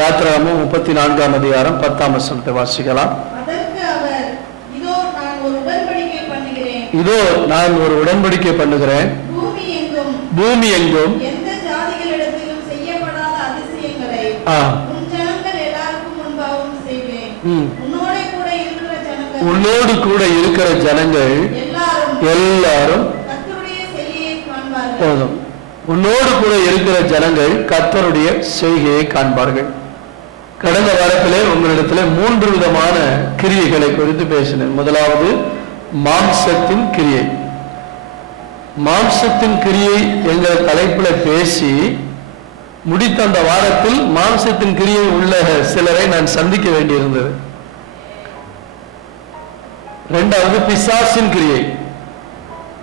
யாத்ராகமம் 34ஆம் அதிகாரம் 10ஆம் வசனத்தை வாசிக்கலாம். இதோ நான் ஒரு உடன்படிக்கை பண்ணுகிறேன், பூமி எங்கும் எந்த ஜாதிகளிடத்திலும் செய்யப்படாத அதிசயங்களை உன் ஜனங்கள் எல்லாருக்கும் முன்பாகவும் செய்வேன். உன்னோடு கூட இருக்கிற ஜனங்கள் எல்லாரும் கர்த்தருடைய செய்கையை காண்பார்கள். போதும். உன்னோடு கூட இருக்கிற ஜனங்கள் கர்த்தருடைய செய்கையை காண்பார்கள். கடந்த வாரத்திலே உங்களிடத்திலே 3 விதமான கிரியைகளை குறித்து பேசினேன். முதலாவது மாம்சத்தின் கிரியை. மாம்சத்தின் கிரியை என்ற தலைப்பில் பேசி முடித்த அந்த வாரத்தில் மாம்சத்தின் கிரியை உள்ள சிலரை நான் சந்திக்க வேண்டியிருந்தது. இரண்டாவது பிசாசின் கிரியை.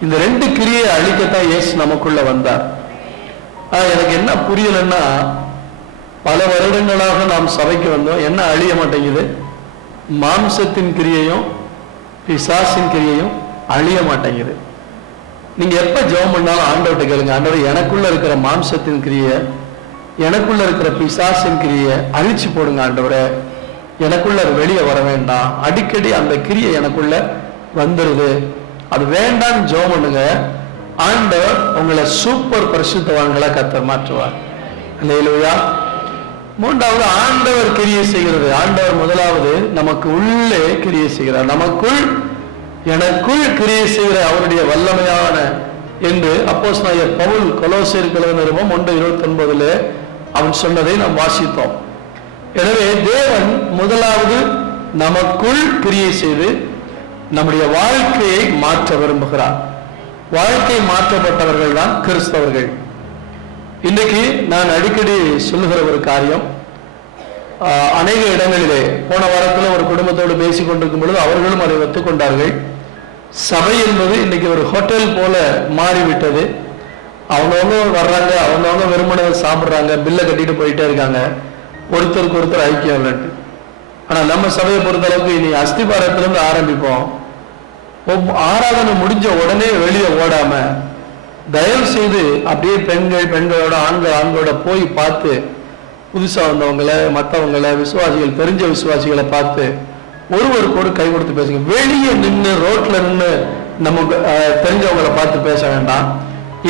இந்த 2 கிரியை அழிக்கத்தான் இயேசு நமக்குள்ள வந்தார். எனக்கு என்ன புரியலன்னா, பல வருடங்களாக நாம் சபைக்கு வந்தோம், என்ன அழிய மாட்டேங்குது? மாம்சத்தின் கிரியையும் பிசாசின் கிரியையும் அழிய மாட்டேங்குது. நீங்க எப்ப ஜெபம் பண்ணாலும் ஆண்டவர்கிட்ட கேளுங்க, ஆண்டவர் எனக்குள்ள இருக்கிற மாம்சத்தின் கிரியை, எனக்குள்ள இருக்கிற பிசாசின் கிரியை அழிச்சு போடுங்க ஆண்டவரே, எனக்குள்ள வெளியே வர வேண்டாம். அடிக்கடி அந்த கிரியை எனக்குள்ள வந்துருது, அது வேண்டாம் ஜெபம் பண்ணுங்க. ஆண்டவர் உங்களை சூப்பர் பரிசுத்தவான்களா கர்த்தர் மாற்றுவார். அல்லேலூயா. மூன்றாவது ஆண்டவர் கிரியை செய்கிறது. ஆண்டவர் முதலாவது நமக்கு உள்ளே கிரியை செய்கிறார். நமக்குள் எனக்குள் கிரியை செய்கிற அவருடைய வல்லமையான என்று அப்போஸ்தலனாகிய பவுல் கொலோசியருக்கு எழுதின நிருபம் 1:29 அவன் சொன்னதை நாம் வாசித்தோம். எனவே தேவன் முதலாவது நமக்குள் கிரியை செய்து நம்முடைய வாழ்க்கையை மாற்ற விரும்புகிறார். வாழ்க்கை மாற்றப்பட்டவர்கள் தான் கிறிஸ்தவர்கள். இன்றைக்கு நான் அடிக்கடி சொல்லுகிற ஒரு காரியம், அநேக இடங்களிலே போன வாரத்தில் ஒரு குடும்பத்தோடு பேசிக் கொண்டிருக்கும் பொழுது அவர்களும் அதை ஒத்துக்கொண்டார்கள். சபை என்பது இன்னைக்கு ஒரு ஹோட்டல் போல மாறிவிட்டது. அவங்கவுங்க வர்றாங்க, அவங்கவுங்க விரும்பினதை சாப்பிட்றாங்க, பில்லை கட்டிட்டு போயிட்டே இருக்காங்க, ஒருத்தருக்கு ஒருத்தர் ஐக்கியம் இல்லைன்ட்டு. ஆனால் நம்ம சபையை பொறுத்தளவுக்கு இனி அஸ்திபாரத்திலிருந்து ஆரம்பிப்போம். ஆராதனை முடிஞ்ச உடனே வெளியே ஓடாம தயவு செய்து அப்படியே பெண்களோட ஆண்களோட போய் பார்த்து புதுசா வந்தவங்களை, மற்றவங்களை, விசுவாசிகள், தெரிஞ்ச விசுவாசிகளை பார்த்து ஒருவருக்கோடு கை கொடுத்து பேசுங்க. வெளியே நின்று ரோட்ல நின்று நமக்கு தெரிஞ்சவங்களை பார்த்து பேச வேண்டாம்,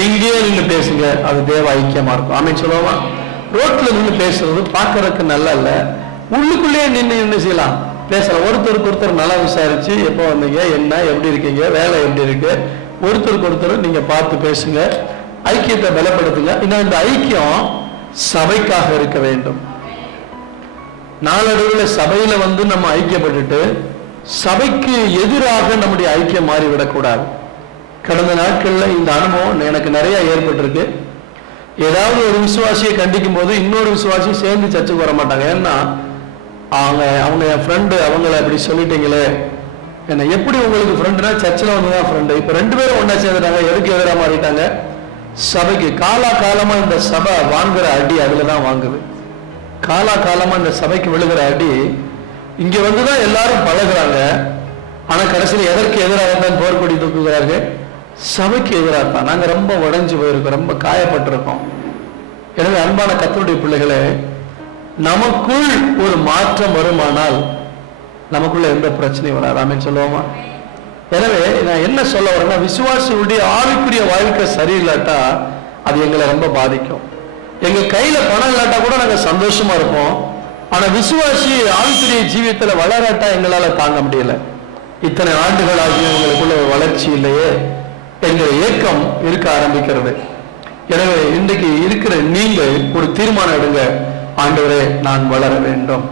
இங்கேயே நின்று பேசுங்க. அது தேவ ஐக்கியமா இருக்கும். ஆமென் சொல்லுவோமா? ரோட்ல நின்று பேசுறது பார்க்கறதுக்கு நல்லா இல்ல, உள்ளுக்குள்ளேயே நின்று என்ன செய்யலாம், பேசலாம். ஒருத்தருக்கு ஒருத்தர் நல்லா விசாரிச்சு எப்போ வந்தீங்க, என்ன, எப்படி இருக்கீங்க, வேலை எப்படி இருக்கு, ஒருத்தருக்கு ஒருத்தர் நீங்க பார்த்து பேசுங்க, ஐக்கியத்தை பலப்படுத்துங்க. இன்னும் இந்த ஐக்கியம் சபைக்காக இருக்க வேண்டும். நாளடைவில் சபையில நம்ம ஐக்கியப்பட்டுட்டு சபைக்கு எதிராக நம்முடைய ஐக்கியம் மாறிவிடக்கூடாது. கடந்த நாட்கள்ல இந்த அனுபவம் எனக்கு நிறைய ஏற்பட்டிருக்கு. ஏதாவது ஒரு விசுவாசியை கண்டிக்கும் போது இன்னொரு விசுவாசி சேர்ந்து சர்ச்சுக்கு வர மாட்டாங்க. ஏன்னா அவங்க என் ஃப்ரெண்டு, அவங்கள அப்படி சொல்லிட்டீங்களே, என்ன எப்படி உங்களுக்கு ஃப்ரெண்டுனா சர்ச்சில் வந்துதான் ஃப்ரெண்டு. இப்ப 2 பேரும் ஒன்னா சேர்ந்துட்டாங்க, எதுக்கு எதிராக மாறிட்டாங்க? சபைக்கு. காலமா இந்த சபை வாங்குற அடி அதுலதான் வாங்குது. காலமா இந்த சபைக்கு விழுகிற அடி இங்க வந்துதான் எல்லாரும் பழகுறாங்க. ஆனா கடைசியில் எதற்கு எதிராக தான் போர்க்கொடி தூக்குகிறார்கள்? சபைக்கு எதிராக தான். நாங்க ரொம்ப உடைஞ்சு போயிருக்கோம், ரொம்ப காயப்பட்டிருக்கோம். எனவே அன்பான கர்த்தருடைய பிள்ளைகளே, நமக்குள் ஒரு மாற்றம் வருமானால் நமக்குள்ள எந்த பிரச்சனையும் வராது. ஆமென் சொல்லுவோமா? எனவே நான் என்ன சொல்ல வரேன்னா, விசுவாசியுடைய ஆவிக்குரிய வாழ்க்கை சரியில்லாட்டா அது எங்களை ரொம்ப பாதிக்கும். எங்க கையில பணம் இல்லாட்டா கூட நாங்க சந்தோஷமா இருப்போம். ஆனா விசுவாசி ஆவிக்குரிய ஜீவியத்துல வளராட்டா எங்களால தாங்க முடியல. இத்தனை ஆண்டுகளாகி உங்களுக்குள்ள ஒரு வளர்ச்சி இல்லையே என்கிற ஏக்கம் இருக்க ஆரம்பிக்கிறது. எனவே இன்றைக்கு இருக்கிற நீங்கள் ஒரு தீர்மானம் எடுங்க, ஆண்டவரே நான் வளர வேண்டும்,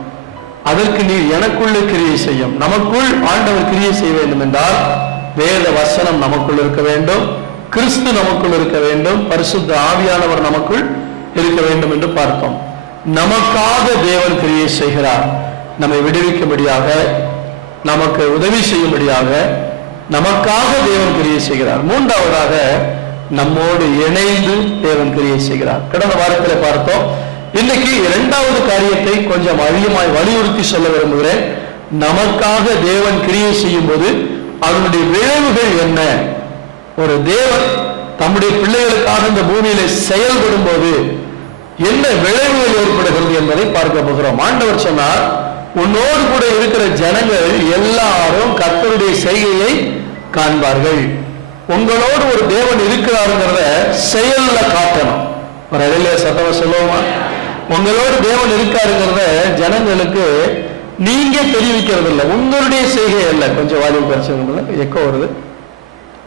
அதற்கு நீ எனக்குள்ள கிரியை செய்யும். நமக்குள் ஆண்டவர் கிரியை செய்ய வேண்டும் என்றால் வேத வசனம் நமக்குள் இருக்க வேண்டும், கிறிஸ்து நமக்குள் இருக்க வேண்டும், பரிசுத்த ஆவியானவர் நமக்குள் இருக்க வேண்டும் என்று பார்த்தோம். நமக்காக தேவன் கிரியை செய்கிறார். நம்மை விடுவிக்கும்படியாக, நமக்கு உதவி செய்யும்படியாக நமக்காக தேவன் கிரியை செய்கிறார். மூன்றாவதாக நம்மோடு இணைந்து தேவன் கிரியை செய்கிறார். கடந்த வாரத்தில் பார்த்தோம். இன்னைக்கு 2வது காரியத்தை கொஞ்சம் அதிகமாய் வலியுறுத்தி சொல்ல விரும்புகிறேன். நமக்காக தேவன் கிரியை செய்யும் போது அதனுடைய விளைவுகள் என்ன? ஒரு தேவன் தம்முடைய பிள்ளைகளுக்காக இந்த பூமியில செயல்படும் போது என்ன விளைவுகள் ஏற்படுகிறது என்பதை பார்க்க போகிறோம். ஆண்டவர் சொன்னார், உன்னோடு கூட இருக்கிற ஜனங்கள் எல்லாரும் கர்த்தருடைய செய்கையை காண்பார்கள். உங்களோடு ஒரு தேவன் இருக்கிறாருங்கிறத செயல்ல காட்டணும். ஒரு இடையில சத்தமா சொல்லுவோமா? உங்களோடு தேவன் இருக்காருங்கிறத ஜனங்களுக்கு நீங்க தெரிவிக்கிறது இல்லை, உங்களுடைய செய்கை அல்ல. கொஞ்சம் வாலிப பரிசு எக்கோ வருது.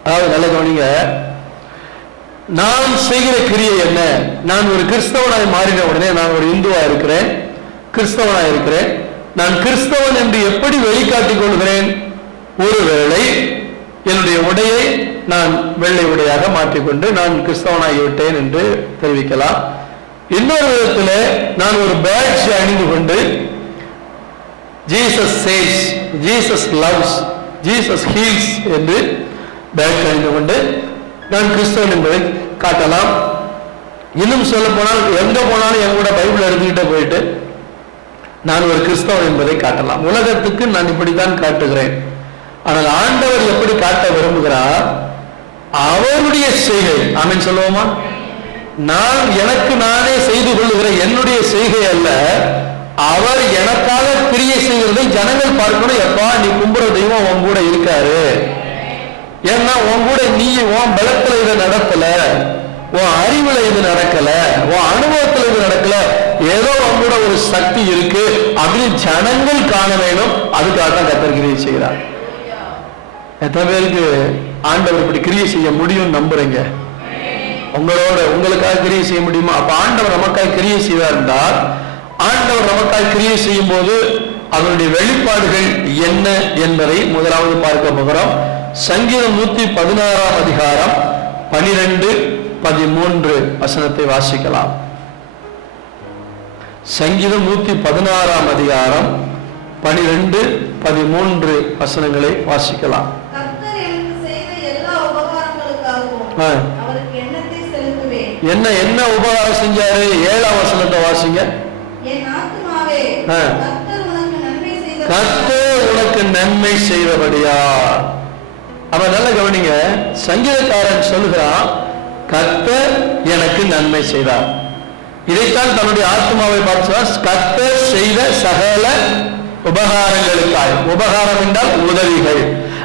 அதாவது நல்ல கவனிங்க, நான் செய்கிற கிரியை என்ன? நான் ஒரு கிறிஸ்தவனாய் மாறின உடனே நான் ஒரு இந்துவா இருக்கிறேன், கிறிஸ்தவனாய் இருக்கிறேன். நான் கிறிஸ்தவன் என்று எப்படி வெளிக்காட்டிக் கொள்கிறேன்? ஒருவேளை என்னுடைய உடையை நான் வெள்ளை உடையாக மாற்றிக்கொண்டு நான் கிறிஸ்தவனாகிவிட்டேன் என்று தெரிவிக்கலாம். இன்னொரு விதத்தில் நான் ஒரு பேட்ஜ் அணிந்து கொண்டு Jesus saves, Jesus loves, Jesus heals என்று பேட்ஜ் அணிந்து கொண்டு நான் கிறிஸ்தவன் என்பதை காட்டலாம். இன்னும் சொல்ல போனால் எங்க போனாலும் என் கூட பைபிள் எடுத்துக்கிட்டே போயிட்டு நான் ஒரு கிறிஸ்தவன் என்பதை காட்டலாம். உலகத்துக்கு நான் இப்படித்தான் காட்டுகிறேன். ஆனால் ஆண்டவர் எப்படி காட்ட விரும்புகிறார்? அவருடைய செய்கை. ஆமென் சொல்லுவோமா? நான் எனக்கு நானே செய்து கொள்ளுகிற என்னுடைய செய்கை அல்ல, அவர் எனக்காக கிரியை செய்கிறதை ஜனங்கள் பார்க்கணும். எப்பா, நீ கும்புற தெய்வம் உன் கூட இருக்காரு. ஏன்னா உன் கூட நீ உன் பலத்துல இதை நடக்கல, உன் அறிவுல இது நடக்கல, உன் அனுபவத்துல இது நடக்கல, ஏதோ உன் கூட ஒரு சக்தி இருக்கு அப்படின்னு ஜனங்கள் காண வேணும். அதுக்காக தான் கர்த்தர் கிரியை செய்கிறார். எத்தனை பேருக்கு ஆண்டவர் இப்படி கிரியை செய்ய முடியும் நம்புறீங்க? உங்களுக்காக கிரியை செய்ய முடியுமா? அப்ப ஆண்டவர் நமக்காக கிரியை செய்வார் என்றால், ஆண்டவர் நமக்காக கிரியை செய்யும் போது அதனுடைய வெளிப்பாடுகள் என்ன என்பதை முதலாவது பார்க்க போகிறோம். சங்கீதம் 116 அதிகாரம் 12, 13 வசனத்தை வாசிக்கலாம். சங்கீதம் 116 அதிகாரம் 12, 13 வசனங்களை வாசிக்கலாம். என்ன உபகாரம் செஞ்சாரு? 7ஆம் வசனத்தை வாசிங்க. கர்த்தர் உனக்கு நன்மை செய்தபடியா. அப்ப நல்ல கவனிங்க, சங்கீதக்காரன் சொல்லுகிறான், கர்த்தர் எனக்கு நன்மை செய்தார். இதைத்தான் தன்னுடைய ஆத்மாவை பார்த்து கர்த்தர் செய்த சகல உபகாரங்களுக்காய். உபகாரம் என்றால் உதவிகள்.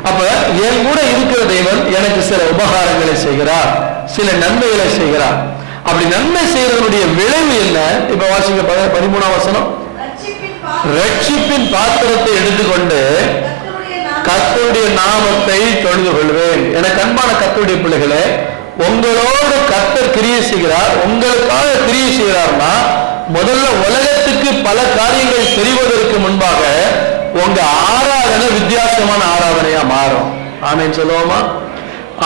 அப்ப என் கூட இருக்கிற தேவன் எனக்கு சில உபகாரங்களை செய்கிறார், சில நன்மைகளை செய்கிறார். அப்படி நன்மை செய்யறதுடைய விளைவு என்ன? இப்ப வாசிங்க 13ஆம் வசனம். ரட்சிப்பின் பாத்திரத்தை எடுத்துக்கொண்டு கர்த்தருடைய நாமத்தை தொழுது கொள்வேன். எனக்கு அன்பான கர்த்தருடைய பிள்ளைகளே, உங்களோடு கர்த்தர் கிரியை செய்கிறார். உங்களுக்காக கிரியை செய்கிறார்னா முதல்ல உலகத்துக்கு பல காரியங்கள் தெரிவதற்கு முன்பாக உங்க ஆராதனை வித்தியாசமான ஆராதனையா மாறும். ஆமென் சொல்லுவோமா?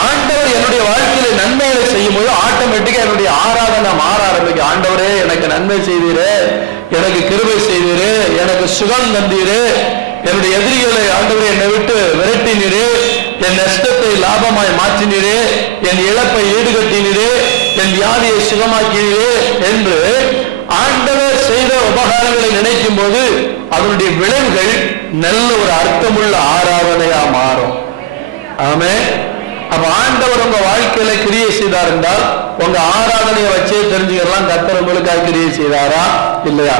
ஆண்டவர் என்னுடைய வாழ்க்கையில நன்மைகளை செய்யும் போது ஆட்டோமேட்டிக்கா என்னுடைய ஆராதனை மாற ஆரம்பிக்கும். ஆண்டவரே எனக்கு நன்மை செய்தீரு, எனக்கு கிருபை செய்தீரு, எனக்கு சுகம் தந்தீரு, என்னுடைய எதிரிகளை ஆண்டவரே என்னை விட்டு விரட்டினீரு, என் நஷ்டத்தை லாபமாய் மாற்றினீரே, என் இழப்பை ஈடுகட்டினீரே, என் வியாதியை சுகமாக்கினீரே என்று ஆண்டவர் செய்த உபகாரங்களை நினைக்கும் போது அதனுடைய விளைவுகள் நல்ல ஒரு அர்த்தமுள்ள ஆராதனையா மாறும். ஆமென். அப்ப ஆண்டவர் உங்க வாழ்க்கையில கிரியை செய்தார் என்றால் உங்க ஆராதனையை வச்சே தெரிஞ்சுக்கலாம் கர்த்தர் உங்களுக்காக கிரியை செய்தாரா இல்லையா.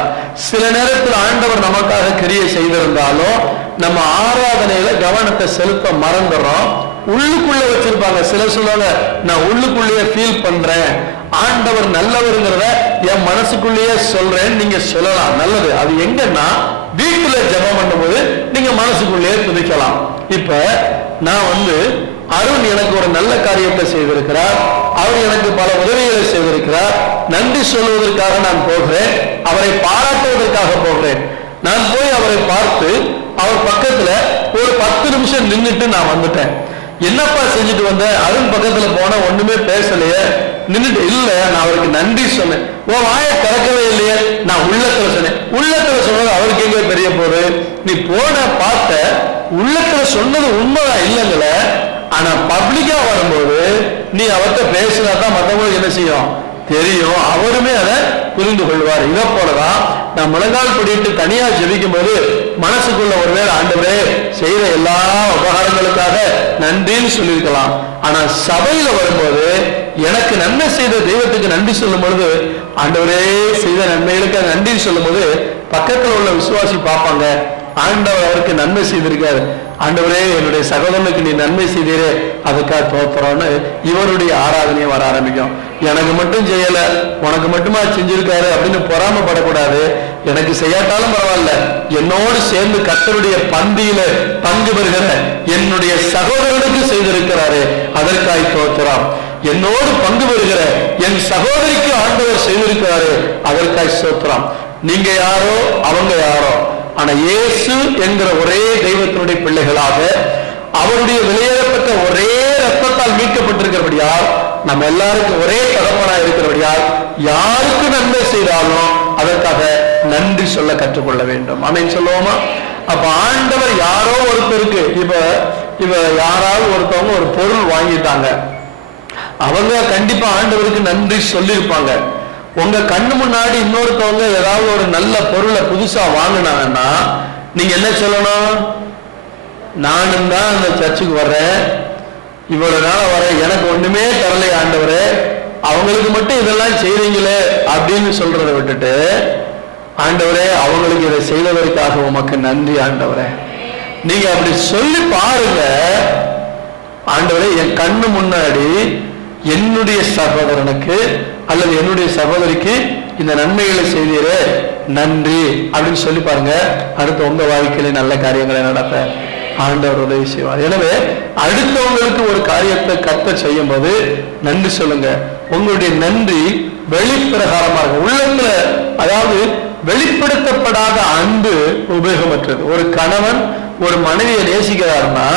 சில நேரத்தில் ஆண்டவர் நமக்காக கிரியை செய்திருந்தாலும் நம்ம ஆராதனையில கவனத்தை செலுத்த மறந்துடுறோம். உள்ளுக்குள்ள வச்சிருப்பாங்க. சிலர் சொல்லுவாங்க, நான் உள்ளுக்குள்ளேயே ஃபீல் பண்றேன், ஆண்டவர் நல்லவருங்கிறத என் மனசுக்குள்ளேயே சொல்றேன். நீங்க சொல்லலாம், நல்லது. அது எங்கன்னா வீட்டுல ஜெபம் பண்ணும்போது நீங்க மனசுக்குள்ளேயே துதிக்கலாம். இப்ப நான் அருண் எனக்கு ஒரு நல்ல காரியத்தை செய்திருக்கிறார், அவர் எனக்கு பல உதவிகளை செய்திருக்கிறார், நன்றி சொல்வதற்காக நான் போகிறேன், அவரை பாராட்டுவதற்காக போகிறேன். நான் போய் அவரை பார்த்து அவர் பக்கத்துல ஒரு 10 நிமிஷம் நின்றுட்டு நான் வந்துட்டேன். என்னப்பா செஞ்சுட்டு வந்த? அருண் பக்கத்துல போன ஒண்ணுமே பேசலையே, நின்றுட்டு இல்ல நான் அவருக்கு நன்றி சொன்னேன். உன் வாயை திறக்கவே இல்லையே, நான் உள்ளத்துல சொன்னேன். உள்ளத்துல சொன்னது அவருக்கு எங்க தெரிய போகுது? நீ போன பார்த்த உள்ளத்துல சொன்னது உண்மைதான் இல்லைங்கள, ஆனா பப்ளிக்கா வரும்போது நீ அவர்கிட்ட பேசினாதான் மற்றவங்களுக்கு என்ன செய்யும் தெரியும், அவருமே அதை புரிந்து கொள்வார். இதை போலதான் நான் முழங்கால் படிட்டு தனியா ஜெபிக்கும் போது மனசுக்குள்ள ஒருவேளை ஆண்டவரே செய்த எல்லா உபகாரங்களுக்காக நன்றின்னு சொல்லியிருக்கலாம். ஆனா சபையில வரும்போது எனக்கு நன்மை செய்த தெய்வத்துக்கு நன்றி சொல்லும் பொழுது, ஆண்டவரே செய்த நன்மைகளுக்கு நன்றி சொல்லும் போது பக்கத்துல உள்ள விசுவாசி பார்ப்பாங்க, ஆண்டவர் அவருக்கு நன்மை செய்திருக்காரு, ஆண்டவரே என்னுடைய சகோதரனுக்கு நீ நன்மை செய்தீரே அதுக்காக தோத்துறோன்னு இவருடைய ஆராதனையை வர ஆரம்பிக்கும். எனக்கு மட்டும் செய்யல, உனக்கு மட்டுமா செஞ்சிருக்காரு அப்படின்னு பொறாமப்படக்கூடாது. எனக்கு செய்யாட்டாலும் பரவாயில்ல, என்னோடு சேர்ந்து கர்த்தருடைய பந்தியில பங்கு பெறுகிற என்னுடைய சகோதரனுக்கு செய்திருக்கிறாரு அதற்காய் தோத்துறான். என்னோடு பங்கு பெறுகிற என் சகோதரிக்கு ஆண்டவர் செய்திருக்கிறாரு அதற்காய் சோத்துறான். நீங்க யாரோ அவங்க யாரோ, ஆனா இயேசு என்கிற ஒரே தெய்வத்தினுடைய பிள்ளைகளாக அவருடைய வெளியேறப்பட்ட ஒரே ரத்தத்தால் மீட்கப்பட்டிருக்கிறபடியால் நம்ம எல்லாருக்கும் ஒரே தகப்பனா இருக்கிறபடியால் யாருக்கு நன்மை செய்தாலும் அதற்காக நன்றி சொல்ல கற்றுக்கொள்ள வேண்டும். ஆமென் சொல்லுவோமா? அப்ப ஆண்டவர் யாரோ ஒருத்தருக்கு இப்ப யாராவது ஒருத்தவங்க ஒரு பொருள் வாங்கிட்டாங்க, அவங்க கண்டிப்பா ஆண்டவருக்கு நன்றி சொல்லியிருப்பாங்க. உங்க கண்ணு முன்னாடி இன்னொருத்தவங்க ஏதாவது ஒரு நல்ல பொருளை புதுசா வாங்கினாங்கன்னா நீங்க என்ன சொல்லணும்? நானும் தான் அந்த சர்ச்சுக்கு வர்றேன், இவ்வளவு நாள் வரேன், எனக்கு ஒண்ணுமே தரலை ஆண்டவரே, அவங்களுக்கு மட்டும் இதெல்லாம் செய்றீங்களே அப்படின்னு சொல்றதை விட்டுட்டு, ஆண்டவரே அவங்களுக்கு இதை செய்ததற்காக உமக்கு நன்றி ஆண்டவரே, நீங்க அப்படி சொல்லி பாருங்க. ஆண்டவரே என் கண்ணு முன்னாடி என்னுடைய சகோதரனுக்கு அல்லது என்னுடைய சகோதரிக்கு இந்த நன்மைகளை செய்தீரே நன்றி அப்படின்னு சொல்லி பாருங்க. அடுத்து உங்க வாழ்க்கையில நல்ல காரியங்களை நடத்த ஆண்டவர் உதவி செய்வார். எனவே அடுத்தவங்களுக்கு ஒரு காரியத்தை கர்த்தர் செய்யும் போது நன்றி சொல்லுங்க. உங்களுடைய நன்றி வெளிப்பிரகாரமா இருக்கும். உள்ளத்துல அதாவது வெளிப்படுத்தப்படாத அன்பு உபயோகமற்றது. ஒரு கணவன் ஒரு மனைவியை நேசிக்கிறாருன்னா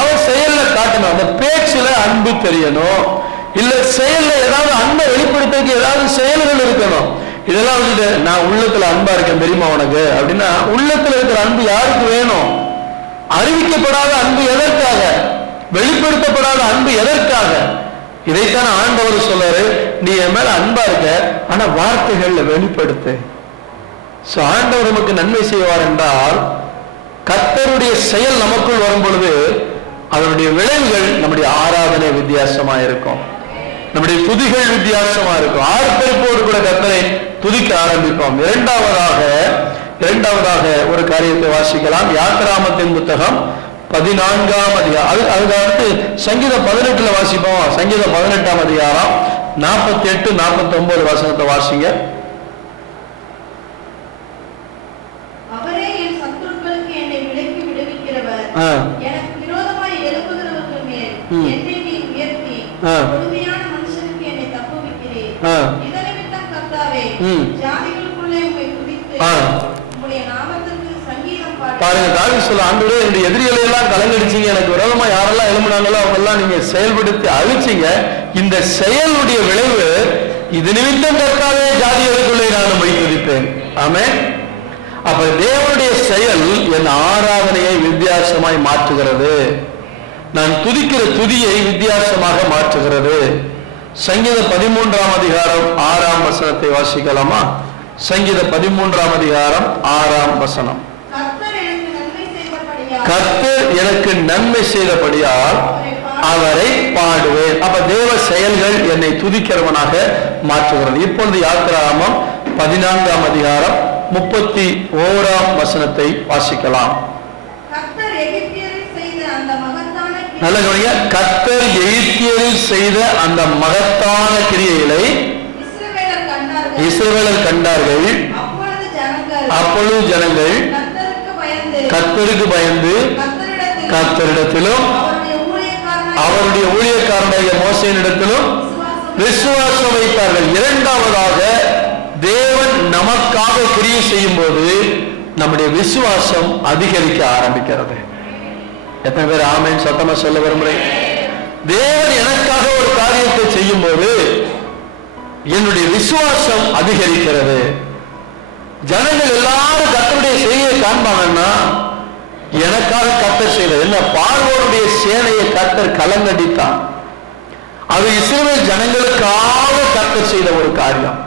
அவர் செயல்ல காட்டணும், அந்த பேச்சுல அன்பு தெரியணும். இல்ல செயல்ல ஏதாவது அன்பை வெளிப்படுத்துறதுக்கு ஏதாவது செயல்கள் இருக்கணும். இதெல்லாம் வந்துட்டு நான் உள்ளத்துல அன்பா இருக்கேன் தெரியுமா உனக்கு அப்படின்னா, உள்ளத்துல இருக்கிற அன்பு யாருக்கு வேணும்? அறிவிக்கப்படாத அன்பு எதற்காக? வெளிப்படுத்தப்படாத அன்பு எதற்காக? இதைத்தான் ஆண்டவர் சொல்றாரு, நீ என் மேல அன்பா இருக்க, ஆனா வார்த்தைகள்ல வெளிப்படுத்து. ஆண்டவர் நமக்கு நன்மை செய்வார் என்றால் கர்த்தருடைய செயல் நமக்குள் வரும் பொழுது அதனுடைய விளைவுகள் நம்முடைய ஆராதனை வித்தியாசமா இருக்கும், நம்முடைய துதிகள் வித்தியாசமா இருக்கும். ஆர்ப்பரிப்போடு கூட கர்த்தரை துதிக்க ஆரம்பிப்போம். இரண்டாவதாக ஒரு காரியத்தை வாசிக்கலாம். யாத்திராமத்தின் புத்தகம் 14ஆம் அதிகாரம், அதுக்கு சங்கீதம் 18 வாசிப்போம். சங்கீதம் 18ஆம் அதிகாரம் 48, 49 வசனத்தை வாசிங்க. அவரே என் சத்துருக்களுக்கு என்னை விலக்கி விடுவிக்கிறவர், எனக்கு விரோதமாய் எழும்புகிறவர்கள் மேல் என்னை நீ உயர்த்தி கொடுமையான மனுஷனுக்கு என்னை தப்புவிக்கிறீர். இதனிமித்தம் கர்த்தாவே ஜாதிகளுக்குள்ளே உம்மை துதித்து உம்முடைய நாமத்திற்கு சங்கீதம் பாருங்க. தாவீது சொல்ல, ஆண்டவரே என்னுடைய எதிரிகளை எல்லாம் கலங்கடிச்சீங்க, எனக்கு விரோதமா யாரெல்லாம் எழும்பினாங்களோ அவங்க எல்லாம் நீங்க செயல்படுத்தி அழிச்சீங்க. இந்த செயலுடைய விளைவு இது நிமித்தம் கர்த்தாவே ஜாதிகளுக்குள்ளே நான் உம்மை துதிப்பேன். ஆமென். அப்ப தேவனுடைய செயல் என் ஆராதனையை வித்தியாசமாய் மாற்றுகிறது. நான் துதிக்கிற துதியை வித்தியாசமாக மாற்றுகிறது. சங்கீதம் 13ஆம் அதிகாரம் 6ஆம் வசனத்தை வாசிக்கலாமா? சங்கீதம் 13ஆம் அதிகாரம் 6ஆம் வசனம். கர்த்தர் எனக்கு நன்மை செய்தபடியால் அவரை பாடுவேன். அப்ப தேவ செயல்கள் என்னை துதிக்கிறவனாக மாற்றுகிறது. இப்பொழுது யாத்திராகமம் 14ஆம் அதிகாரம் 31ஆம் வசனத்தை வாசிக்கலாம். நல்ல கவனிங்க. கர்த்தர் எகிப்தியரில் செய்த அந்த மகத்தான கிரியைகளை இஸ்ரவேலர் கண்டார்கள். அப்பொழுது ஜனங்கள் கர்த்தருக்கு பயந்து கர்த்தரிடத்திலும் அவருடைய ஊழியக்காரனாகிய மோசேயினிடத்திலும் விசுவாசம் வைத்தார்கள். இரண்டாவதாக தேவன் நமக்காக கிரியை செய்யும் போது நம்முடைய விசுவாசம் அதிகரிக்க ஆரம்பிக்கிறது. எத்தனை பேர் ஆமென் சத்தமா சொல்ல விரும்புறேன்? தேவன் எனக்காக ஒரு காரியத்தை செய்யும் போது என்னுடைய விசுவாசம் அதிகரிக்கிறது. ஜனங்கள் எல்லாரும் கர்த்தருடைய செய்தியை காண்பாங்கன்னா எனக்காக கர்த்தர் செய்த என்ன, பார்வோனுடைய சேனையை கர்த்தர் கலங்கடித்தான். அது இஸ்ரவேல் ஜனங்களுக்காக கர்த்தர் செய்த ஒரு காரியம்.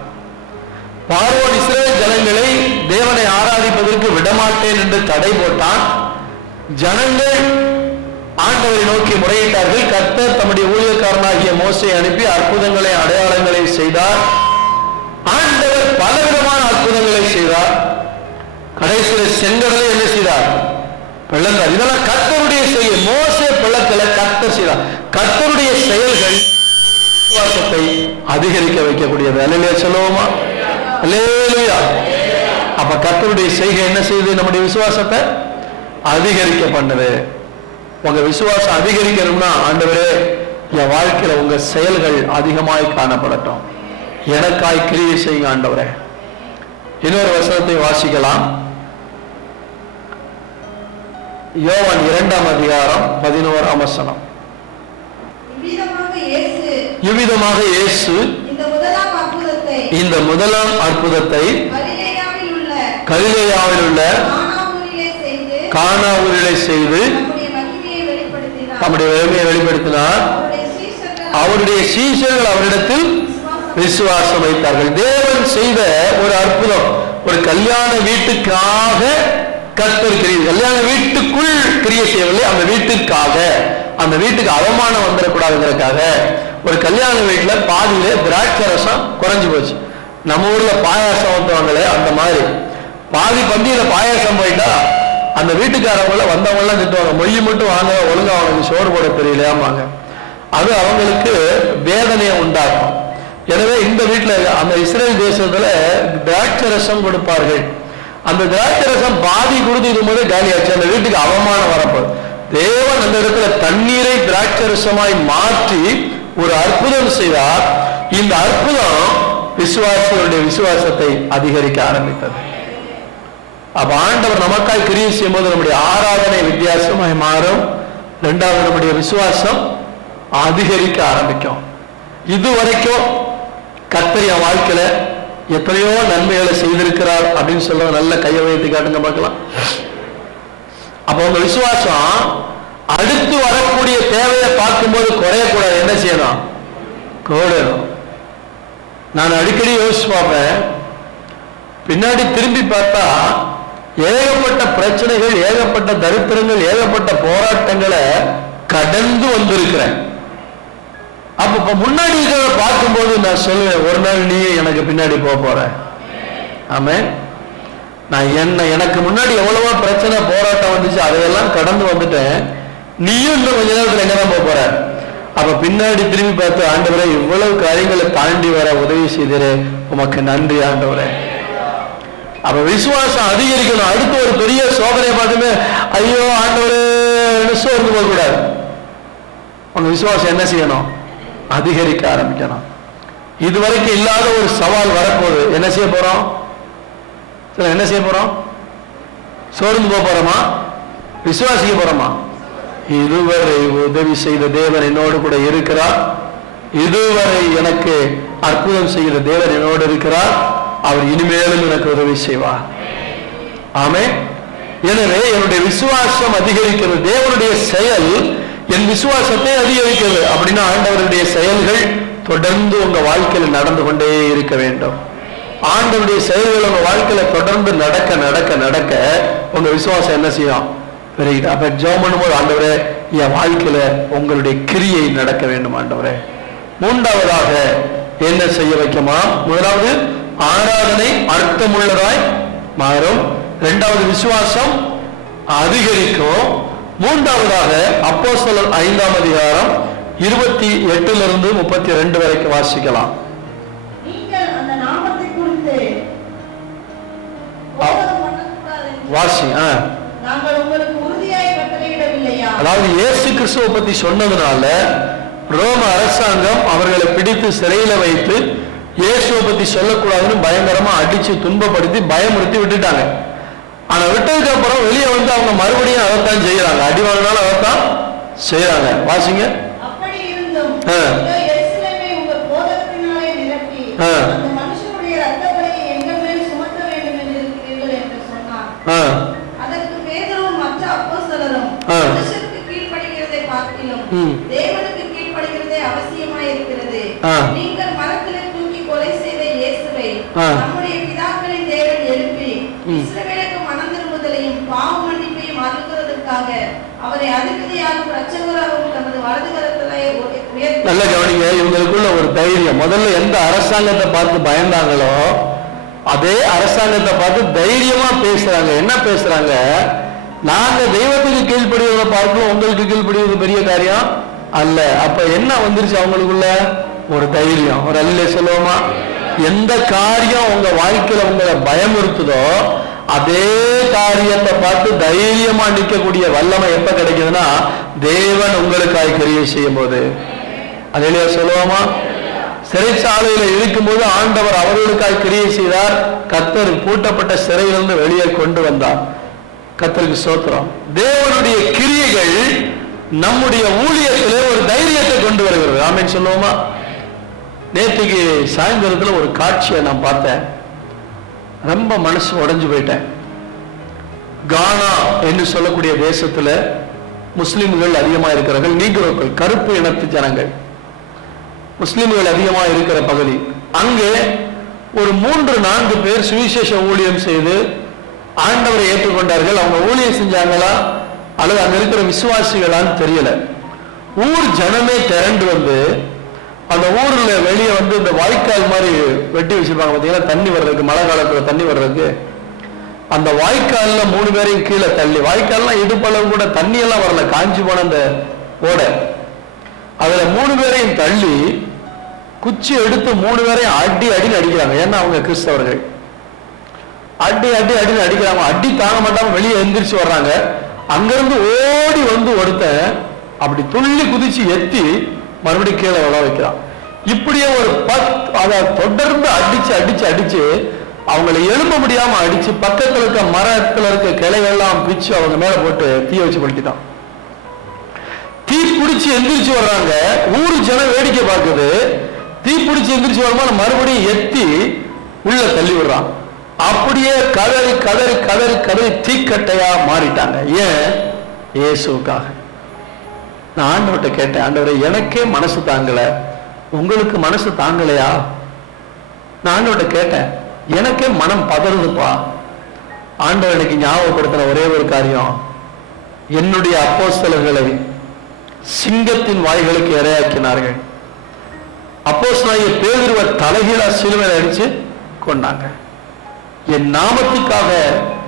பார்வோன் இஸ்ரவேல் ஜனங்களை தேவனை ஆராதிப்பதற்கு விடமாட்டேன் என்று தடை போட்டான். ஜனங்கள் ஆண்டவரை நோக்கி முறையிட்டார்கள். கர்த்தர் தம்முடைய ஊழியக்காரனாகிய மோசேயை அனுப்பி அற்புதங்களை அடையாளங்களை செய்தார். ஆண்டவர் பலவிதமான அற்புதங்களை செய்தார். கடைசியில் செங்கடலை என்ன செய்தார்? பிளந்தார். இதெல்லாம் கர்த்தருடைய செயல். மோசே பிளக்கல, கர்த்தர் செய்தார். கர்த்தருடைய செயல்கள் விசுவாசத்தை அதிகரிக்க வைக்கக்கூடியது. அல்லேலூயா சொல்லுவோமா? அல்லேலூயா. அப்ப கர்த்தருடைய செய்கை என்ன செய்யுது? நம்முடைய விசுவாசத்தை அதிகரிக்க பண்ணுது. உங்க விசுவாசம் அதிகரிக்கணும்னா, ஆண்டவரே என் வாழ்க்கையில உங்க செயல்கள் அதிகமாய் காணப்படட்டும், எனக்காய் கிரியை செய்யுங்க ஆண்டவரே. இன்னொரு வசனத்தை வாசிக்கலாம். யோவான் 2ஆம் அதிகாரம் 11ஆம் வசனம். இவ்விதமாக இயேசு இந்த முதலாம் அற்புதத்தை கலிலேயாவில் உள்ள கானா ஊரிலே செய்து தம்முடைய வலிமையை வெளிப்படுத்தினார். அவருடைய சீஷர்கள் அவரிடத்தில் விசுவாசம் வைத்தார்கள். தேவன் செய்த ஒரு அற்புதம், ஒரு கல்யாண வீட்டுக்காக கர்த்தர் கிரியை, கல்யாண வீட்டுக்குள் கிரியை செய்யவில்லை, அந்த வீட்டுக்காக, அந்த வீட்டுக்கு அவமானம் வந்துடக்கூடாதுங்கிறதுக்காக. ஒரு கல்யாண வீட்டுல பாதியில திராட்சை ரசம் குறைஞ்சு போச்சு. நம்ம ஊர்ல பாயாசம் ஊற்றுவாங்களே, அந்த மாதிரி பாதி பந்தியில பாயாசம் போயிட்டா அந்த வீட்டுக்காரவங்கள வந்தவங்க எல்லாம் திட்டுவாங்க, மொய் மட்டும் வாங்க, ஒழுங்கா அவனுக்கு சோறு போட தெரியலையாமாங்க. அது அவங்களுக்கு வேதனையை உண்டாகும். எனவே இந்த வீட்டுல, அந்த இஸ்ரேல் தேசத்துல திராட்சை ரசம் கொடுப்பார்கள். அந்த திராட்சை ரசம் பாதி கொடுத்து இருக்கும்போது காலியாச்சு. அந்த வீட்டுக்கு அவமானம் வரப்போது. தேவன் அந்த இடத்துல தண்ணீரை திராட்சை ரசமாய் மாற்றி ஒரு அற்புதம் செய்தார். இந்த அற்புதம் விசுவாசிகளுடைய விசுவாசத்தை அதிகரிக்க ஆரம்பித்தது. அப்ப ஆண்டவர் நமக்காய் கிரியை செய்யும் போது நம்முடைய ஆராதனை வித்தியாசமாய் மாறும். இரண்டாவது, நம்முடைய விசுவாசம் அதிகரிக்க ஆரம்பிக்கும். இதுவரைக்கும் கர்த்தர் என் வாழ்க்கையில எத்தனையோ நன்மைகளை செய்திருக்கிறார் அப்படின்னு சொல்ல நல்ல கையை வைத்து காட்டுங்க பார்க்கலாம். அப்ப உங்க விசுவாசம் அடுத்து வரக்கூடிய தேவையை பார்க்கும்போது குறையக்கூடாது. என்ன செய்யணும்? கூடணும். நான் அடிக்கடி யோசிச்சு பார்ப்பேன், பின்னாடி திரும்பி பார்த்தா ஏகப்பட்ட பிரச்சனைகள், ஏகப்பட்ட தரித்திரங்கள், ஏகப்பட்ட போராட்டங்களை கடந்து வந்திருக்கிறேன். அப்ப முன்னாடி இருக்கிறத பார்க்கும்போது நான் சொல்லுவேன், ஒரு நாள் நீ எனக்கு பின்னாடி போற. ஆமே, நான் எனக்கு முன்னாடி எவ்வளவோ பிரச்சனை போராட்டம் வந்துச்சு, அதையெல்லாம் கடந்து வந்துட்டேன். நீயும் இன்னும் கொஞ்ச நேரத்தில் எங்கதான் போற. அப்ப பின்னாடி திரும்பி பார்த்து, ஆண்டவரே இவ்வளவு காரியங்களை தாண்டி வர உதவி செய்தே, உமக்கு நன்றி ஆண்டவரே. அப்ப விசுவாசம் அதிகரிக்கணும். அடுத்து ஒரு பெரிய சோதனை பார்த்துமே ஐயோ ஆண்டவரே சோர்ந்து போக கூடாது. உங்க விசுவாசம் என்ன செய்யணும்? அதிகரிக்க ஆரம்பிக்கணும். இதுவரைக்கும் இல்லாத ஒரு சவால் வரப்போகுது. என்ன செய்ய போறோம்? என்ன செய்ய போறோம்? சோர்ந்து போக போறோமா? விசுவாசிக்க போறோமா? இதுவரை உதவி செய்த தேவன் என்னோடு கூட இருக்கிறார். இதுவரை எனக்கு அற்புதம் செய்கிற தேவன் என்னோடு இருக்கிறார். அவர் இனிமேலும் எனக்கு உதவி செய்வார். ஆமே. எனவே என்னுடைய விசுவாசம் அதிகரிக்கிறது. தேவனுடைய செயல் என் விசுவாசத்தை அதிகரிக்கிறது. அப்படின்னா ஆண்டவருடைய செயல்கள் தொடர்ந்து உங்க வாழ்க்கையில் நடந்து கொண்டே இருக்க வேண்டும். ஆண்டவருடைய செயல்கள் உங்க வாழ்க்கையில தொடர்ந்து நடக்க நடக்க நடக்க உங்க விசுவாசம் என்ன செய்யும்? பெருகிட்டு. அப்ப ஜெபம் பண்ணும்போது, ஆண்டவரே என் வாழ்க்கையில உங்களுடைய கிரியை நடக்க வேண்டும் ஆண்டவரே. மூன்றாவதாக என்ன செய்ய வைக்குமா? முதலாவது ஆராதனை அர்த்தமுள்ளதாய் மாறும். இரண்டாவது விசுவாசம் அதிகரிக்கும். மூன்றாவதாக அப்போஸ்தலர் 5ஆம் அதிகாரம் 28 to 32 வரைக்கும் வாசிக்கலாம். வாசி. அதாவது இயேசு கிறிஸ்துவை பத்தி சொன்னதுனால ரோம அரசாங்கம் அவர்களை பிடித்து சிறையில வைத்து இயேசுவை பத்தி சொல்லக்கூடாதுன்னு பயங்கரமா அடிச்சு துன்பப்படுத்தி பயமுறுத்தி விட்டுட்டாங்க. ஆனா விட்டதுக்கு அப்புறம் வெளியே வந்து அவங்க மறுபடியும் அதைத்தான் செய்யறாங்க. அடி வாங்கினாலும் அதைத்தான் செய்யறாங்க. வாசிங்க. தேவனுக்கு கீழ்ப்படிகிறதே அவசியமாய் இருக்கிறது. நீங்கள் மரத்திலே தூக்கி கொலை செய்த இயேசுவை நம்முடைய அவரை அதிபதியாகவும் இரட்சகராகவும் தமது வலது கரத்திலே உயர்த்தி. நல்ல கவனிங்க, இவங்களுக்குள்ள ஒரு தைரியம். முதல்ல எந்த அரசாங்கத்தை பார்த்து பயந்தாங்களோ அதே அரசாங்கத்தை பார்த்து தைரியமா பேசுறாங்க. என்ன பேசுறாங்க? நாங்க தெய்வத்துக்கு கீழ்ப்படிவதை பார்க்கணும், உங்களுக்கு கீழ்ப்படிவது பெரிய காரியம் அல்ல. அப்ப என்ன வந்துருச்சு அவங்களுக்குள்ள? ஒரு தைரியம். ஒரு அல்ல சொல்லுவோமா? எந்த காரியம் உங்க வாழ்க்கையில உங்களை பயமுறுத்துதோ அதே காரியத்தை பார்த்து தைரியமா நிற்கக்கூடிய வல்லமை எப்ப கிடைக்குதுன்னா தேவன் உங்களுக்காய் கிரியை செய்யும் போது. அல்லேலூயா சொல்லுவோமா? சிறைச்சாலையில இருக்கும்போது ஆண்டவர் அவர்களுக்காய் கிரியை செய்தார். கர்த்தர் பூட்டப்பட்ட சிறையிலிருந்து வெளியே கொண்டு வந்தார். கர்த்தருக்கு ஸ்தோத்திரம். தேவனுடைய கிரியைகள் நம்முடைய ஊழியத்திலே ஒரு தைரியத்தை கொண்டு வருகிறது. ஆமென் சொல்லுவோமா? நேற்றுக்கு சாயந்தரத்துல ஒரு காட்சியை நான் பார்த்தேன். ரொம்ப மனசு உடைஞ்சு போயிட்டேன். கானா என்று சொல்லக்கூடிய தேசத்துல முஸ்லிம்கள் அதிகமா இருக்கிறார்கள். நீக்ரோக்கள், கருப்பு இனத்து ஜனங்கள், முஸ்லிம்கள் அதிகமா இருக்கிற பகுதி. அங்கே ஒரு 3-4 பேர் சுவிசேஷ ஊழியம் செய்து ஆண்டவரை ஏற்றுக்கொண்டார்கள். அவங்க ஊழியம் செஞ்சாங்களா அல்லது அங்க இருக்கிற விசுவாசிகளான்னு தெரியல. ஊர் ஜனமே திரண்டு வந்து அந்த ஊர்ல வெளியே வந்து இந்த வாய்க்கால் மாதிரி வெட்டி வச்சிருப்பாங்க பார்த்தீங்கன்னா, தண்ணி வர்றதுக்கு, மழை காலத்துல தண்ணி வர்றதுக்கு. அந்த வாய்க்கால்ல 3 பேரையும் கீழே தள்ளி, வாய்க்கால்லாம் இடுப்பளவு கூட தண்ணி எல்லாம் வரல, காஞ்சி போன அந்த ஓடை, அதுல 3 பேரையும் தள்ளி குச்சி எடுத்து 3 பேரையும் அடி அடின்னு அடிக்கிறாங்க. ஏன்னா அவங்க கிறிஸ்தவர்கள். அடி அடி அடின்னு அடிக்கிறாங்க. அடி தாங்க மாட்டாம வெளியே எந்திரிச்சு வர்றாங்க. அங்கிருந்து ஓடி வந்து ஒருத்தன் அப்படி துள்ளி குதிச்சு எத்தி மறுபடியும் கீழே விழ வைக்கிறான். இப்படியே ஒரு 10 அதை தொடர்ந்து அடிச்சு அடிச்சு அடிச்சு அவங்களை எழும்ப முடியாம அடிச்சு பக்கத்துல இருக்க மரத்துல இருக்க கிளைகள்லாம் பிச்சு அவங்க மேல போட்டு தீய வச்சு கொளுத்திட்டான். தீ பிடிச்சு எந்திரிச்சு வர்றாங்க. ஊரு ஜனம் வேடிக்கை பார்க்குது. தீ பிடிச்சு எந்திரிச்சு வரும்போது மறுபடியும் எத்தி உள்ள தள்ளி விடுறான். அப்படியே கதறி கதறி கதறி கதறி தீக்கட்டையா மாறிட்டாங்க. ஏன்? இயேசுக்காக. நான் ஆண்டவர்கிட்ட கேட்டேன், ஆண்டவரே எனக்கே மனசு தாங்கல, உங்களுக்கு மனசு தாங்கலையா? நான் ஆண்டவர்கிட்ட கேட்டேன், எனக்கே மனம் பதறுதுப்பா. ஆண்டவர் எனக்கு ஞாபகப்படுத்தின ஒரே ஒரு காரியம், என்னுடைய அப்போஸ்தலர்களை சிங்கத்தின் வாய்களுக்கு இரையாக்கினார்கள். அப்போஸ்தலனாகிய பேதுருவை தலைகீழா சிலுவையில் அடிச்சு கொண்டாங்க. என் நாமத்துக்காக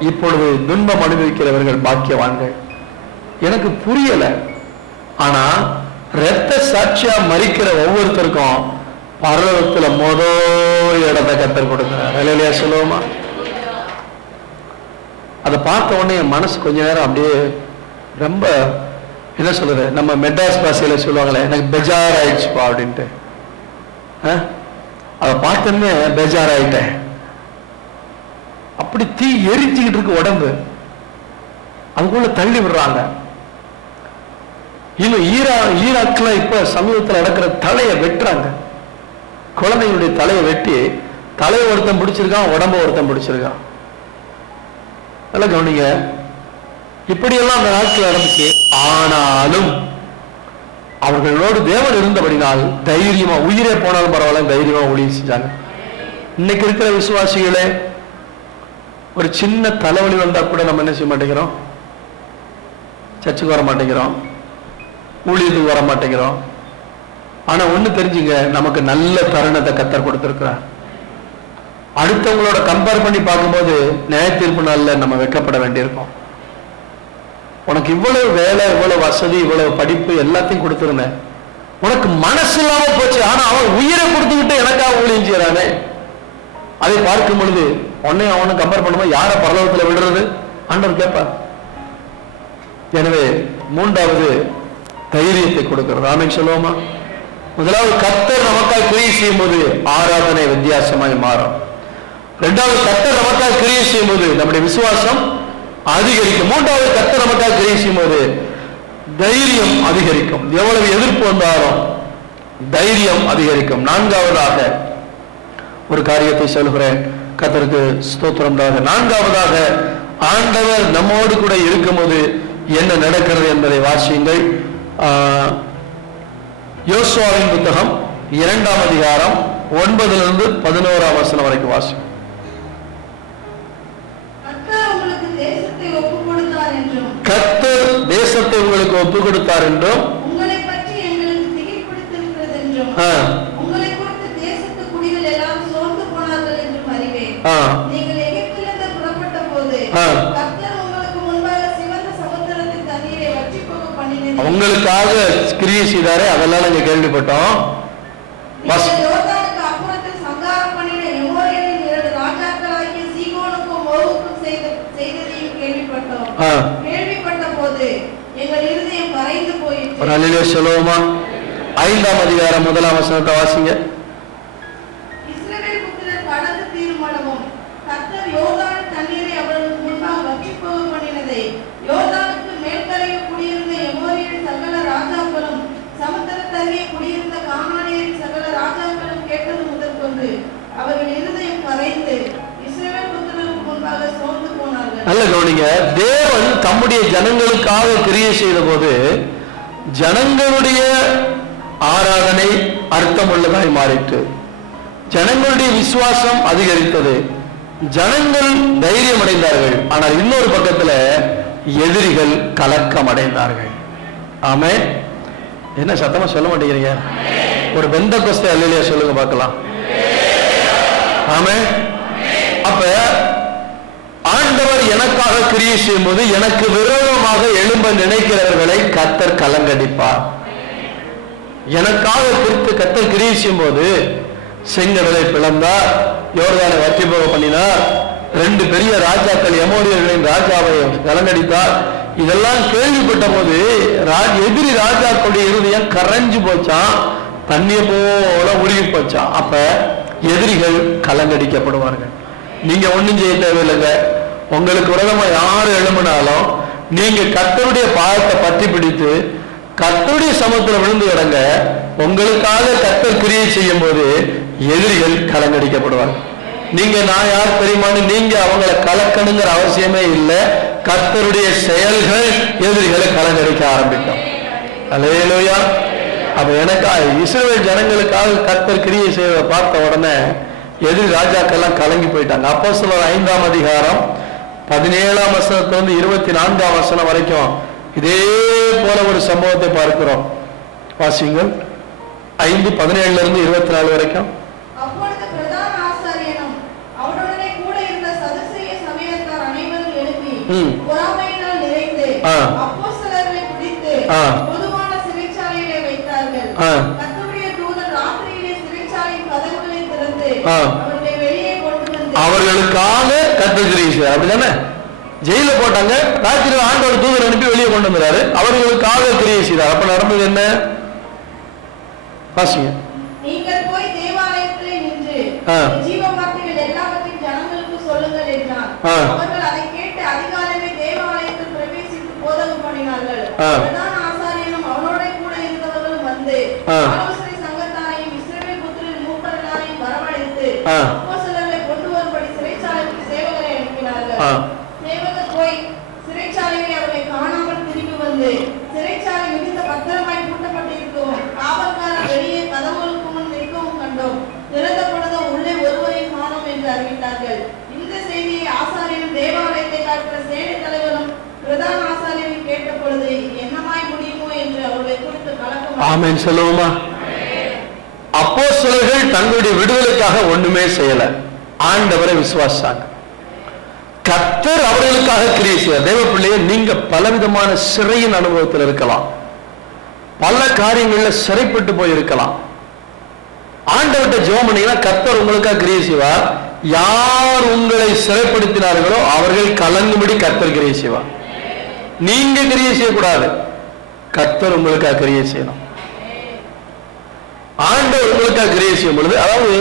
இப்பொழுது துன்பம் அனுபவிக்கிறவர்கள் பாக்கியவான்கள். எனக்கு புரியல. ஆனா இரத்த சாட்சியா மரிக்கிற ஒவ்வொருத்தருக்கும் பரலோகத்துல முதல் இடத்தை கர்த்தர் கொடுக்கிறார். அல்லேலூயா சொல்லுவோமா? அதை பார்த்த உடனே என் மனசு கொஞ்ச நேரம் அப்படியே ரொம்ப என்ன சொல்றது, நம்ம மெட்ராஸ் பாஷையில சொல்லுவாங்களே, எனக்கு பெஜார் ஆயிடுச்சுப்பா அப்படின்ட்டு. அதை பார்த்தோன்னே பெஜார் ஆயிட்டேன். அப்படி தீ எரிச்சுக்கிட்டு இருக்கு உடம்பு, அதுக்குள்ள தள்ளி விடுறாங்க. இன்னும் ஈராக்ல இப்ப சமீபத்தில் நடக்கிற தலையை வெட்டுறாங்க. குழந்தைங்களுடைய தலையை வெட்டி தலையை ஒருத்தன் பிடிச்சிருக்கான், உடம்ப ஒருத்தன் பிடிச்சிருக்கான். நல்லா கவனிங்க, இப்படியெல்லாம் அந்த நாட்கள் நடந்துச்சு. ஆனாலும் அவர்களோடு தேவன் இருந்தபடினால் தைரியமா, உயிரே போனாலும் பரவாயில்ல, தைரியமா ஊழியம் செஞ்சாங்க. இன்னைக்கு இருக்கிற விசுவாசிகளே, ஒரு சின்ன தலைவலி வந்தா கூட நம்ம என்ன செய்ய மாட்டேங்கிறோம்? சர்ச்சுக்கு வர மாட்டேங்கிறோம், ஊழியத்துக்கு வர மாட்டேங்கிறோம். ஆனா ஒண்ணு தெரிஞ்சுங்க, நமக்கு நல்ல தருணத்தை கர்த்தர் கொடுத்திருக்கிறார். அடுத்தவங்களோட கம்பேர் பண்ணி பார்க்கும்போது நியாய தீர்ப்பு நாள்ல நம்ம வெட்கப்பட வேண்டியிருக்கோம். உனக்கு இவ்வளவு வேலை, இவ்வளவு வசதி, இவ்வளவு படிப்பு எல்லாத்தையும் கொடுத்திருந்தேன், உனக்கு மனசு இல்லாம போச்சு. ஆனா அவன் உயிரை கொடுத்துக்கிட்டு எனக்காக ஊழியம் செய்யறானே, அதை பார்க்கும் பொழுது உன்னையும் அவனும் கம்பேர் பண்ணும்போது யாரை பரலோகத்துல விடுறது? ஆண்டவர் கேட்பார். எனவே 3வது தைரியத்தை கொடுக்கிறது. ஆமென் சொல்லுவோமா? முதலாவது கர்த்தர் நமக்காக கிரியை செய்யும் போது ஆராதனை வித்தியாசமாய் மாறும். 2வது கர்த்தர் நமக்காக கிரியை செய்யும் போது நம்முடைய விசுவாசம் அதிகரிக்கும். 3வது கர்த்தர் நமக்காக கிரியை செய்யும் போது தைரியம் அதிகரிக்கும். எவ்வளவு எதிர்ப்பு வந்தாலும் தைரியம் அதிகரிக்கும். 4வதாக ஒரு காரியத்தை சொல்கிறேன், கர்த்தருக்கு ஸ்தோத்திரம். 4வதாக ஆண்டவர் நம்மோடு கூட இருக்கும்போது என்ன நடக்கிறது என்பதை வாசியுங்கள். யோசுவாவின் புத்தகம் 2ஆம் அதிகாரம் 9 11 வசனம் வரைக்கும் வாசிக்கும். கர்த்தர் தேசத்தை உங்களுக்கு ஒப்பு கொடுத்தார் என்றும் உங்களை பற்றி எங்களுக்கு திகில் பிடித்திருக்கிறது என்றும் உங்களை குறித்து தேசத்து குடிகள் எல்லாம் சோர்ந்து போனார்கள் என்றும் அறிவேன். நீங்கள் எகிப்திலிருந்து புறப்பட்ட போது கர்த்தர் உங்களுக்கு முன்பாக சிவந்த சமுத்திரத்தின் தண்ணீரை வற்றி போக பண்ணினீர். உங்களுக்காக கிரியை செய்தாரே, அதெல்லாம் நாங்க கேள்விப்பட்டோம். யோர்தானுக்கு அப்புறத்தில் சங்காரம் பண்ணின எமோரியரின் 2 ராஜாக்களாகிய சீகோனுக்கும் ஓகுக்கும் செய்ததையும் கேள்விப்பட்டோம். கேள்விப்பட்ட போது எங்கள் இருதயம் கரைந்து போயிற்று. ஒரு அல்லேலூயா சொல்லுவோமா? 5ஆம் அதிகாரம் 1ஆம் வசனத்தை வாசிங்க. இஸ்ரவேல் புத்திரர் கடந்து தீர்மானமும் கர்த்தர் யோர்தான் தண்ணீரை அவர்களுக்கு முன்பாக வற்றி போக பண்ணினதை யோர்தானுக்கு மேல்கரையில் குடியிருந்த எமோரியரின் சகல ராஜாக்களும் சமுத்திரத்தருகே குடியிருந்த கானானியரின் சகல ராஜாக்களும் கேட்டது முதற்கொண்டு அவர்கள் இருதயம் கரைந்து இஸ்ரவேல் புத்திரருக்கு முன்பாக சோர்ந்து போனார்கள். நல்ல கவனிங்க, தேவன் தம்முடைய ஜனங்களுக்காக கிரியை செய்த போது ஜனங்களுடைய ஆராதனை அர்த்தமுள்ளதாய் மாறிற்று. ஜனங்களுடைய விசுவாசம் அதிகரித்தது. ஜனங்கள் தைரியம் அடைந்தார்கள். ஆனால் இன்னொரு பக்கத்துல எதிரிகள் கலக்கம் அடைந்தார்கள். ஆமே, என்ன சத்தமா சொல்ல மாட்டேங்கிறீங்க? ஒரு பெந்தெகோஸ்தே அல்லேலூயா சொல்லுங்க பார்க்கலாம். ஆமே. அப்ப ஆண்டவர் எனக்காக கிரியை செய்யும் போது எனக்கு விரோதமாக எழும்ப நினைக்கிறவர்களை கர்த்தர் கலங்கடிப்பார். எனக்காக கர்த்தர் கிரியை செய்யும் போது செங்கடலை பிளந்தார், யோர்தானை வற்றி போக பண்ணினார், 2 பெரிய ராஜாக்கள் எமோரியர்களின் ராஜாவை கலங்கடித்தார். இதெல்லாம் கேள்விப்பட்ட போது எதிரி ராஜாக்களுடைய இருதயம் கரைஞ்சு போச்சான், தண்ணிய போல உருகி போச்சான். அப்ப எதிரிகள் கலங்கடிக்கப்படுவார்கள். நீங்க ஒண்ணும் செய்ய தேவையில்லைங்க. உங்களுக்கு விரோதமா யாரு எழும்பினாலும் நீங்க கர்த்தருடைய பாதத்தை பற்றி பிடித்து கர்த்தருடைய சமூகத்தில் விழுந்து கிடங்க. உங்களுக்காக கர்த்தர் கிரியை செய்யும் போது எதிரிகள் கலங்கடிக்கப்படுவார்கள். நீங்க நான் யார் தெரியுமான்னு நீங்க அவங்களை கலக்கணுங்கிற அவசியமே இல்லை. கர்த்தருடைய செயல்கள் எதிரிகளை கலங்கடிக்க ஆரம்பிக்கும். அல்லேலூயா. அப்ப எனக்காக இஸ்ரவேல் ஜனங்களுக்காக கர்த்தர் கிரியை செய்வதை பார்த்த உடனே எதிரி ராஜாக்கெல்லாம் கலங்கி போயிட்டாங்க. அப்போஸ்தலர் 5ஆம் அதிகாரம் 17ஆம் வசனத்திலிருந்து 24ஆம் வசனம் வரைக்கும் இதே போல ஒரு சம்பவத்தை பார்க்கிறோம். வாசிங்கள். 5:17 24 வரைக்கும். அப்பொழுது பிரதான ஆசாரியனும் அவருடனே கூட இருந்த சதுசேய சமயத்தார் அனைவரும் எழுப்பி பொறாமையினால் நிறைந்து அப்போஸ்தலரை பிடித்து பொதுவான சிறைச்சாலையிலே வைத்தார்கள். கர்த்தருடைய தூதன் ராத்திரியிலே சிறைச்சாலையின் கதவுகளை திறந்து அவர்களை வெளியே கொண்டு வந்து அவர்களுக்காக கர்த்தர் கிரியை செய்தார். அப்படிதானே? ஜெயில போட்டாங்க, ராத்திரி ஆண்டவர் தூதர் அனுப்பி வெளியே கொண்டு வந்தாரு, அவர்களுக்காக கிரியை செய்தார். அப்ப நடந்தது என்ன? வாசிங்க. நீங்கள் போய் தேவாலயத்திலே நின்று ஜீவ வார்த்தைகள் எல்லாவற்றையும் ஜனங்களுக்கு சொல்லுங்கள் என்றார். அவர்கள் அதை கேட்டு அதிகாலையிலே தேவாலயத்தில் பிரவேசித்து போதகம் பண்ணினார்கள். பிரதான ஆசாரியனும் அவனோட கூட இருந்தவர்களும் வந்து ஆலோசனை சங்கத்தாரையும் இஸ்ரவேல் புத்திரரின் மூப்பர் எல்லாரையும் வரவழைத்து அப்போஸ்தலர்களை கொண்டு வரும்படி சிறைச்சாலைக்கு சேவகரை அனுப்பினார்கள். சேவகர் போய் சிறைச்சாலையை அவர்களை காணாமல் திரும்பி வந்து சிறைச்சாலை மிகுந்த பத்திரமாய் பூட்டப்பட்டிருக்கவும் காவல்காரர் வெளியே கதவுகளுக்கு முன் நிற்கவும் கண்டோம். திறந்த பொழுதும் உள்ளே ஒருவரையும் காணோம் என்று அறிவித்தார்கள். இந்த செய்தியை ஆசாரியனும் தேவாலயத்தை காக்கிற சேனை தலைவரும் பிரதான ஆசாரியரும் கேட்ட பொழுது என்னமாய் முடியுமோ என்று அவர்களை குறித்து கலக்கம். ஆமென் சொல்லுவோமா? அப்போஸ்தலர்கள் தங்களுடைய விடுதலைக்காக ஒண்ணுமே செய்யல, ஆண்டவரை விசுவாசிச்சாங்க. கர்த்தர் அவர்களுக்காக கிரியை செய்தார். தேவ பிள்ளையே, நீங்க பலவிதமான சிறையின் அனுபவத்தில் இருக்கலாம், பல காரியங்கள்ல சிறைப்பட்டு போய் இருக்கலாம். ஆண்டவர்கிட்ட ஜெபம் பண்ணீங்கன்னா கர்த்தர் உங்களுக்காக கிரியை செய்வார். யார் உங்களை சிறைப்படுத்தினார்களோ அவர்கள் கலங்கும்படி கர்த்தர் கிரியை செய்வார். நீங்க கிரியை செய்யக்கூடாது, கர்த்தர் உங்களுக்காக கிரியை செய்யணும். ஆண்டவர் உங்களுக்காக கிரியை செய்யும் பொழுது, அதாவது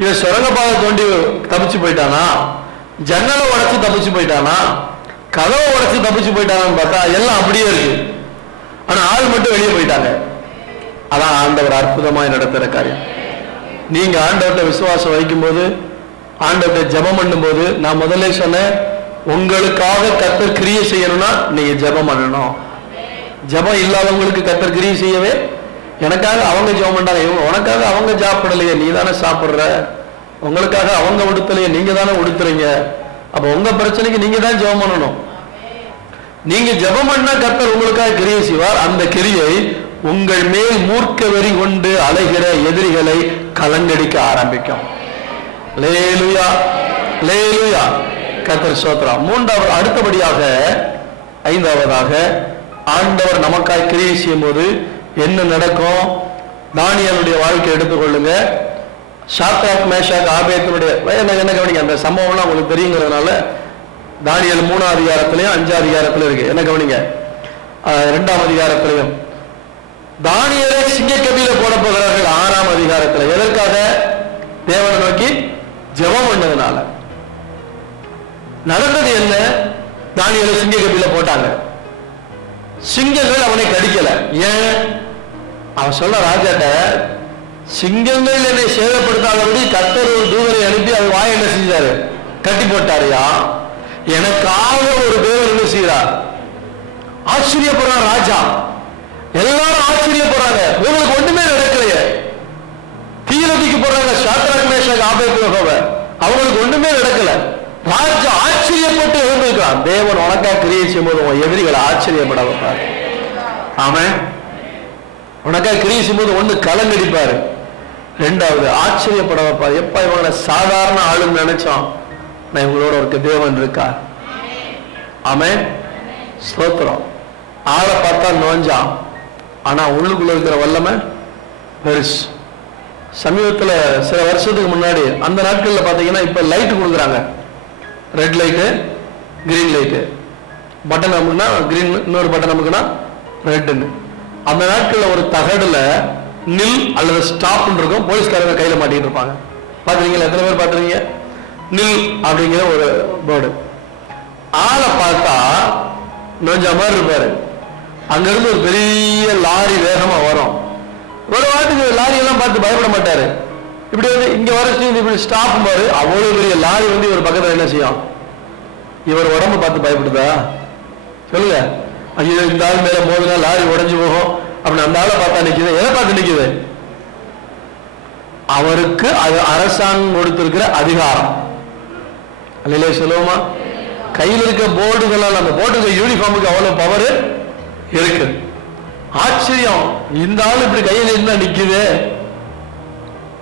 இவன் சுரங்கப்பாதை தோண்டி தப்பிச்சு போயிட்டானா, ஜன்னலை உடைச்சு தப்பிச்சு போயிட்டானா, கதவை உடைச்சு தப்பிச்சு போயிட்டானான்னு பார்த்தா எல்லாம் அப்படியே இருக்கு. ஆனா ஆள் மட்டும் வெளியே போயிட்டாங்க. அதான் ஆண்டவர் அற்புதமாய் நடத்துற காரியம். நீங்க ஆண்டவர்கிட்ட விசுவாசம் வைக்கும் போது, ஆண்டவர்கிட்ட ஜெபம் பண்ணும் போது, நான் முதல்ல சொன்னேன், உங்களுக்காக கர்த்தர் கிரியை செய்யணும்னா நீங்க ஜெபம் பண்ணணும். ஜெபம் இல்லாதவங்களுக்கு கர்த்தர் கிரியை செய்யவே, எனக்காக அவங்க ஜெபம் பண்ணாங்க, இவங்க உனக்காக அவங்க சாப்பிடலையே, நீ தானே சாப்பிடுற, உங்களுக்காக அவங்க உடுத்தலையே, நீங்க தானே உடுத்துறீங்க, அப்ப உங்க பிரச்சனைக்கு நீங்க தான் ஜெபம் பண்ணணும். நீங்க ஜெபம் பண்ணா கர்த்தர் உங்களுக்காக கிரியை செய்வார். அந்த கிரியை உங்கள் மேல் மூர்க்க வெறி கொண்டு அலைகிற எதிரிகளை கலங்கடிக்க ஆரம்பிக்கும். அல்லேலூயா, அல்லேலூயா, கர்த்தர் ஸ்தோத்திரம். மூன்றாவது, அடுத்தபடியாக ஐந்தாவதாக, ஆண்டவர் நமக்காய் கிரியை செய்யும் போது என்ன நடக்கும்? தானியேலுடைய வாழ்க்கை எடுத்துக்கொள்ளுங்க. சாத்ராக், மேஷாக், ஆபேத்தினுடைய என்ன கவனிங்க, அந்த சம்பவம்லாம் உங்களுக்கு தெரியுங்கிறதுனால தானியேல் 3ஆம் அதிகாரத்திலையும் 5ஆம் அதிகாரத்திலும் இருக்கு. என்ன கவனிங்க, 2ஆம் அதிகாரத்திலையும் தானியேலை சிங்கக்கபில போட போகிறார்கள். 6ஆம் அதிகாரத்தில் எதற்காக? தேவனை நோக்கி ஜெபம் பண்ணதுனால. நடந்தது என்ன? தானியேலை சிங்கக்கபில போட்டாங்க. சிங்கங்கள் அவனை கடிக்கல. ஏன்? அவன் சொல்ல, ராஜாட்ட, சிங்கங்கள் என்னை சேதப்படுத்தாதபடி கர்த்தர் ஒரு தூதரை அனுப்பி அது வாயை என்ன செஞ்சாரு? கட்டி போட்டாரியா? எனக்காக ஒரு தேவன் என்ன செய்கிறார்? ஆச்சரியப்படுறான் ராஜா. எல்லாரும் ஆச்சரியப்படுறாங்க. உங்களுக்கு ஒண்ணுமே நடக்கலையே. தீரதிக்கு போறாங்க சாத்ராக், மேஷாக், ஆபேத்நேகோவை. அவங்களுக்கு ஒண்ணுமே நடக்கல. ராஜா ஆச்சரியப்பட்டு எழுந்திருக்கிறான். தேவன் உனக்கா கிரியை செய்யும் போது உன் எதிரிகளை ஆச்சரியப்பட வைப்பார். ஆமென். உனக்கா கிரியை செய்யும் போது ஒண்ணு கலங்கடிப்பாரு, ரெண்டாவது ஆச்சரியப்பட வைப்பார். எப்ப இவங்களை சாதாரண ஆளுன்னு நினைச்சோம், நான் இவங்களோட ஒரு தேவன் இருக்கார். ஆமென், ஸ்தோத்திரம். ஆளை பார்த்தா நோஞ்சான், ஆனா உள்ளுக்குள்ள இருக்கிற வல்லமை பெருசு. சமீபத்தில் சில வருஷத்துக்கு முன்னாடி, அந்த நாட்களில் பார்த்தீங்கன்னா இப்போ லைட்டு கொடுக்குறாங்க. Red light, green light. Button அமுக்குனா கிரீன், இன்னொரு பட்டன் அமுக்குனா ரெட்டுன்னு. அந்த நாட்களில் ஒரு தகடுல நில் அல்லது ஸ்டாப்னு இருக்கும். போலீஸ்காரங்க கையில் மாட்டிட்டு இருப்பாங்க. பார்த்துருக்கீங்களா? எத்தனை பேர் பார்த்துருக்கீங்க? நில் அப்படிங்கிற ஒரு போர்டு. ஆளை பார்த்தா நோஞ்ச மாதிரி இருப்பாரு. அங்கிருந்து ஒரு பெரிய லாரி வேகமா வரும். ஒரு வாட்டுக்கு லாரி எல்லாம் பார்த்து பயப்பட மாட்டாரு. இப்படி வந்து இங்க வர இப்படி ஸ்டாப் பாரு, அவ்வளவு பெரிய லாரி வந்து இவர் பக்கத்துல என்ன செய்யும்? இவர் உடம்பு பார்த்து பயப்படுதா? சொல்லுங்க. ஐயோ, இந்த ஆள் மேல மோதினா லாரி உடைஞ்சு போகும் அப்படின்னு அந்த ஆளை பார்த்தா நிக்குது. எதை பார்த்து நிக்குது? அவருக்கு அது அரசாங்கம் கொடுத்திருக்கிற அதிகாரம். அல்லையே சொல்லுவோமா? கையில் இருக்க போர்டுகளால், அந்த போர்டுங்க யூனிஃபார்முக்கு அவ்வளவு பவர் இருக்கு. ஆச்சரியம், இந்த ஆள் இப்படி கையில் இருந்தா நிக்குது.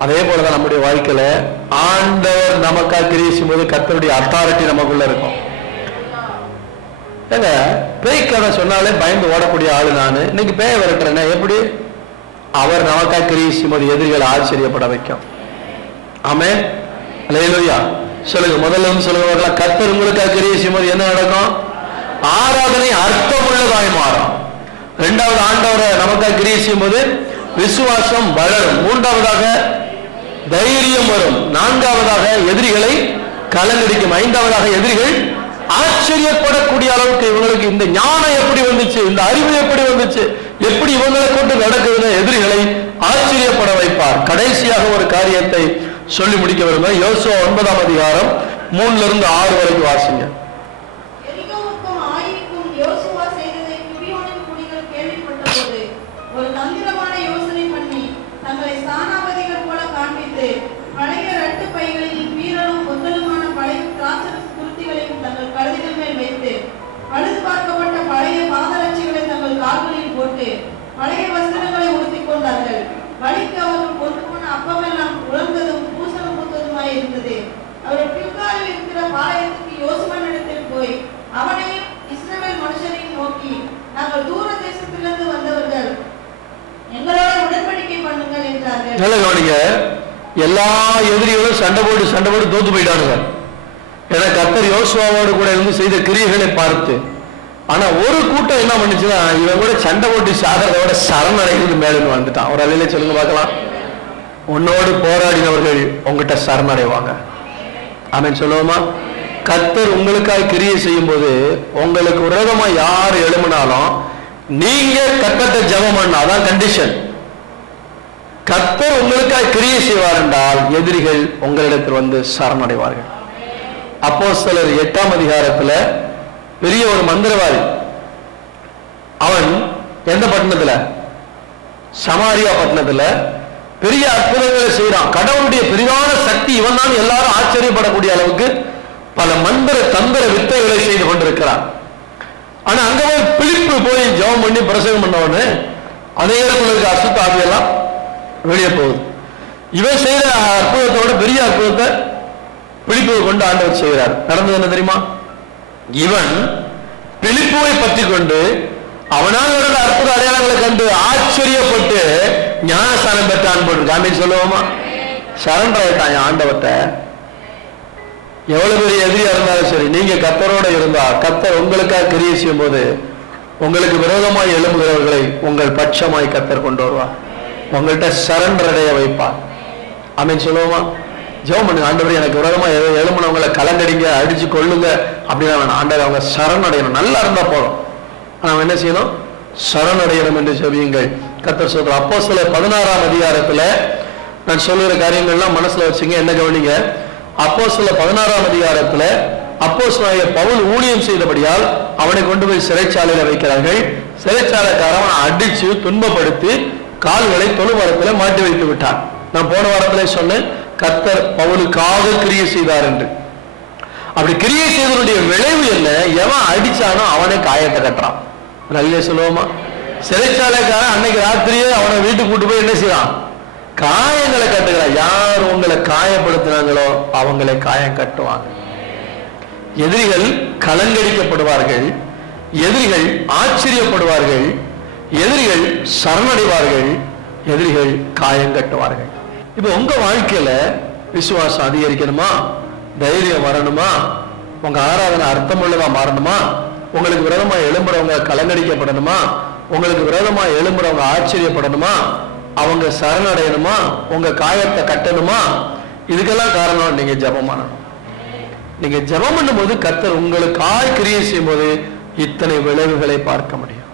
அதே போலதான் நம்முடைய வாழ்க்கையில ஆண்டவர் நமக்காக கிரியை செய்யும் போது கர்த்தருடைய அத்தாரிட்டி நமக்குள்ள இருக்கும். ஏங்க, பேய் கதை சொன்னாலே பயந்து ஓடக்கூடிய ஆளு நானு. இன்னைக்கு பேய விரட்டுறேன்னா எப்படி? அவர் நமக்காக கிரியை செய்யும் போது எதிரிகளை ஆச்சரியப்பட வைக்கும். ஆமென், அல்லேலூயா. சொல்லுங்க, முதல்ல வந்து சொல்லுங்க, கர்த்தர் உங்களுக்காக கிரியை செய்யும் போது என்ன நடக்கும்? ஆராதனை அர்த்தமுள்ளதாய் மாறும். இரண்டாவது, ஆண்டவரை நமக்காக கிரியை செய்யும் போது விசுவாசம் வளரும். மூன்றாவதாக தைரியம் வரும். நான்காவதாக எதிரிகளை கலங்கடிக்கும். ஐந்தாவதாக எதிரிகள் ஆச்சரியப்படக்கூடிய அளவுக்கு இவங்களுக்கு இந்த ஞானம் எப்படி வந்துச்சு, இந்த அறிவு எப்படி வந்துச்சு, எப்படி இவங்களை கொண்டு நடக்குதுன்னு எதிரிகளை ஆச்சரியப்பட வைப்பார். கடைசியாக ஒரு காரியத்தை சொல்லி முடிக்க விரும்புகிறேன். யோசுவா 9ஆம் அதிகாரம் 3 இருந்து 6 வரைக்கும் வாசிங்க. ஒரு தந்திரமான யோசனை பண்ணி தங்களை ஸ்தானாபதிகள் போல காண்பித்து பழைய ரட்டு பைகளில் வீரலும் கொத்தலுமான பழைய திராட்சரச குருத்திகளையும் தங்கள் கழுதிகள் மேல் வைத்து பழுது பார்க்கப்பட்ட பழைய பாதரட்சிகளை தங்கள் கால்களில் போட்டு பழைய வஸ்திரங்களை உடுத்திக் கொண்டார்கள். வழிக்கு அவர்கள் கொண்டு போன அப்பமெல்லாம் உலர்ந்ததும் பூசணம் பூத்ததுமாய் இருந்தது. அவர்கள் பிற்காலில் இருக்கிற பாளையத்துக்கு யோசுவனிடத்தில் போய் அவனையும் இஸ்ரவேல் மனுஷரையும் நோக்கி, நாங்கள் தூர தேசத்திலிருந்து வந்தவர்கள், எங்களோட உடன்படிக்கை பண்ணுங்கள் என்றார்கள். நல்ல கவனிங்க, எல்லா எதிரிகளும் சண்டை போட்டு தோத்து போயிட்டாங்க. ஏன்னா கர்த்தர் யோசுவாவோடு கூட இருந்து செய்த கிரியைகளை பார்த்து. ஆனா ஒரு கூட்டம் என்ன பண்ணுச்சுன்னா, இவன் கூட சண்டை போட்டு சாகிறதோட சரணடைகிறது மேலும் வந்துட்டான். ஒரு அலையில சொல்லுங்க பார்க்கலாம். உன்னோடு போராடினவர்கள் உங்ககிட்ட சரணடைவாங்க. ஆமென் சொல்லுவோமா? கர்த்தர் உங்களுக்காக கிரியை செய்யும் போது உங்களுக்கு விரோதமா யார் எழும்பினாலும் நீங்க கர்த்தரை ஜெபம் பண்ணணும். அதான் கண்டிஷன். கர்த்தர் உங்களுக்காக கிரியை செய்வார் என்றால் எதிரிகள் உங்களிடத்தில் வந்து சரணடைவார்கள். அப்போஸ்தலர் 8ஆம் அதிகாரத்துல பெரிய ஒரு மந்திரவாதி, அவன் எந்த பட்டணத்துல? சமாரியா பட்டணத்துல பெரிய அற்புதங்களை செய்யறான். கடவுளுடைய பெரிதான சக்தி இவன் தான் எல்லாரும் ஆச்சரியப்படக்கூடிய அளவுக்கு பல மந்திர தந்திர வித்தைகளை செய்து கொண்டிருக்கிறான். ஆனா அங்க போய் பிலிப்பு போய் ஜெபம் பண்ணி பிரசங்கம் பண்ண உடனே அநேகர்களுக்கு அசுத்த ஆவியெல்லாம் வெளியே போகுது. இவன் செய்த அற்புதத்தோட பெரிய அற்புதத்தை பிலிப்புவை கொண்டு ஆண்டவர் செய்கிறார். நடந்தது என்ன தெரியுமா? இவன் பிலிப்புவை பற்றி கொண்டு அவனால் நடந்த அற்புத அடையாளங்களை கண்டு ஆச்சரியப்பட்டு ஞானஸ்தானம் பெற்றான் போட்டு காமின்னு சொல்லுவோமா? சரண்டர் ஆயிட்டான் ஆண்டவர்கிட்ட. எவ்வளவு பெரிய எதிரியா இருந்தாலும் சரி, நீங்க கர்த்தரோட இருந்தா கர்த்தர் உங்களுக்காக கிரியை செய்யும் போது உங்களுக்கு விரோதமாய் எழும்புகிறவர்களை உங்கள் பட்சமாய் கர்த்தர் கொண்டு வருவார். உங்கள்கிட்ட சரண்டர் அடைய வைப்பார். ஆமீன் சொல்லுவோமா? ஜெபம் பண்ணுங்க, ஆண்டவர் எனக்கு விரோதமா எழும்புனவங்களை கலங்கடிங்க, அடிச்சு கொள்ளுங்க அப்படின்னு ஆண்டவர் அவங்க சரணடையணும். நல்லா இருந்தா போதும். நாம் என்ன செய்யணும்? சரணடையணும் என்று ஜெபியுங்கள். கர்த்தர் சொல்ற அப்போஸ்தலர் 16ஆம் அதிகாரத்துல நான் சொல்லுகிற காரியங்கள்லாம் மனசுல வச்சுங்க. என்ன கவனிங்க? அப்போஸ்தலர் 16ஆம் அதிகாரத்துல அப்போஸ்தலனாகிய பவுல் ஊழியம் செய்தபடியால் அவனை கொண்டு போய் சிறைச்சாலையில வைக்கிறார்கள். சிறைச்சாலைக்காரன் அடிச்சு துன்பப்படுத்தி கால்களை தொழுமரத்துல மாட்டி வைத்து விட்டான். நான் போன வாரத்திலே சொன்னேன், கர்த்தர் பவுலுக்காக கிரியை செய்தார் என்று. அப்படி கிரியை செய்தனுடைய விளைவு என்ன? எவன் அடிச்சானோ அவனை காயத்தை கட்டுறான். நல்ல சொல்லுவோமா? சிறைச்சாலைக்காரன் அன்னைக்கு ராத்திரியே அவனை வீட்டுக்கு கூட்டு போய் என்ன செய்யறான்? காயங்களை கட்டுகிறான். யார் உங்களை காயப்படுத்தினாங்களோ அவங்களை காயம் கட்டுவாங்க. எதிரிகள் கலங்கடிக்கப்படுவார்கள், எதிரிகள் ஆச்சரியப்படுவார்கள், எதிரிகள் சரணடைவார்கள், எதிரிகள் காயம் கட்டுவார்கள். இப்ப உங்க வாழ்க்கையில விசுவாசம் அதிகரிக்கணுமா? தைரியம் வரணுமா? உங்க ஆராதனை அர்த்தமுள்ளதா மாறணுமா? உங்களுக்கு விரோதமா எழும்புறவங்க கலங்கடிக்கப்படணுமா? உங்களுக்கு விரோதமா எழும்புறவங்க ஆச்சரியப்படணுமா? அவங்க சரணடையணுமா? உங்க காயத்தை கட்டணுமா? இதுக்கெல்லாம் காரணம் நீங்க ஜெபம் பண்ணணும். நீங்க ஜெபம் பண்ணும்போது கர்த்தர் உங்களுக்காக கிரியை செய்யும் போது இத்தனை விளைவுகளை பார்க்க முடியும்.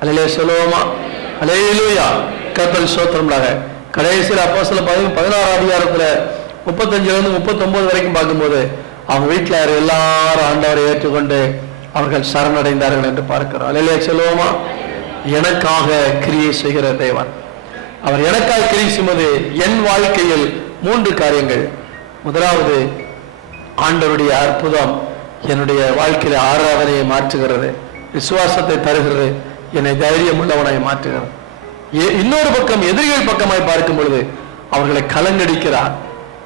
அல்லேலூயா சொல்லுவோமா? அல்லேலூயா. கர்த்தர் ஸ்தோத்திரம்லாக. கடைசியில் அப்போஸ்தலர் 16ஆம் அதிகாரத்துல 35 39 வரைக்கும் பார்க்கும்போது அவங்க வீட்டில் எல்லாரும் ஆண்டவரை ஏற்றுக்கொண்டு அவர்கள் சரணடைந்தார்கள் என்று பார்க்கிறோம். அல்லேலூயா சொல்லுவோமா? எனக்காக கிரியை செய்கிற தேவன். அவர் எனக்காக கிரியை செய்வது என் வாழ்க்கையில் 3 காரியங்கள். முதலாவது, ஆண்டவருடைய அற்புதம் என்னுடைய வாழ்க்கையில ஆராதனையை மாற்றுகிறது, விசுவாசத்தை தருகிறது, என்னை தைரியம் உள்ளவனாய் மாற்றுகிறது. இன்னொரு பக்கம் எதிரிகள் பக்கமாய் பார்க்கும் பொழுது அவர்களை கலங்கடிக்கிறார்.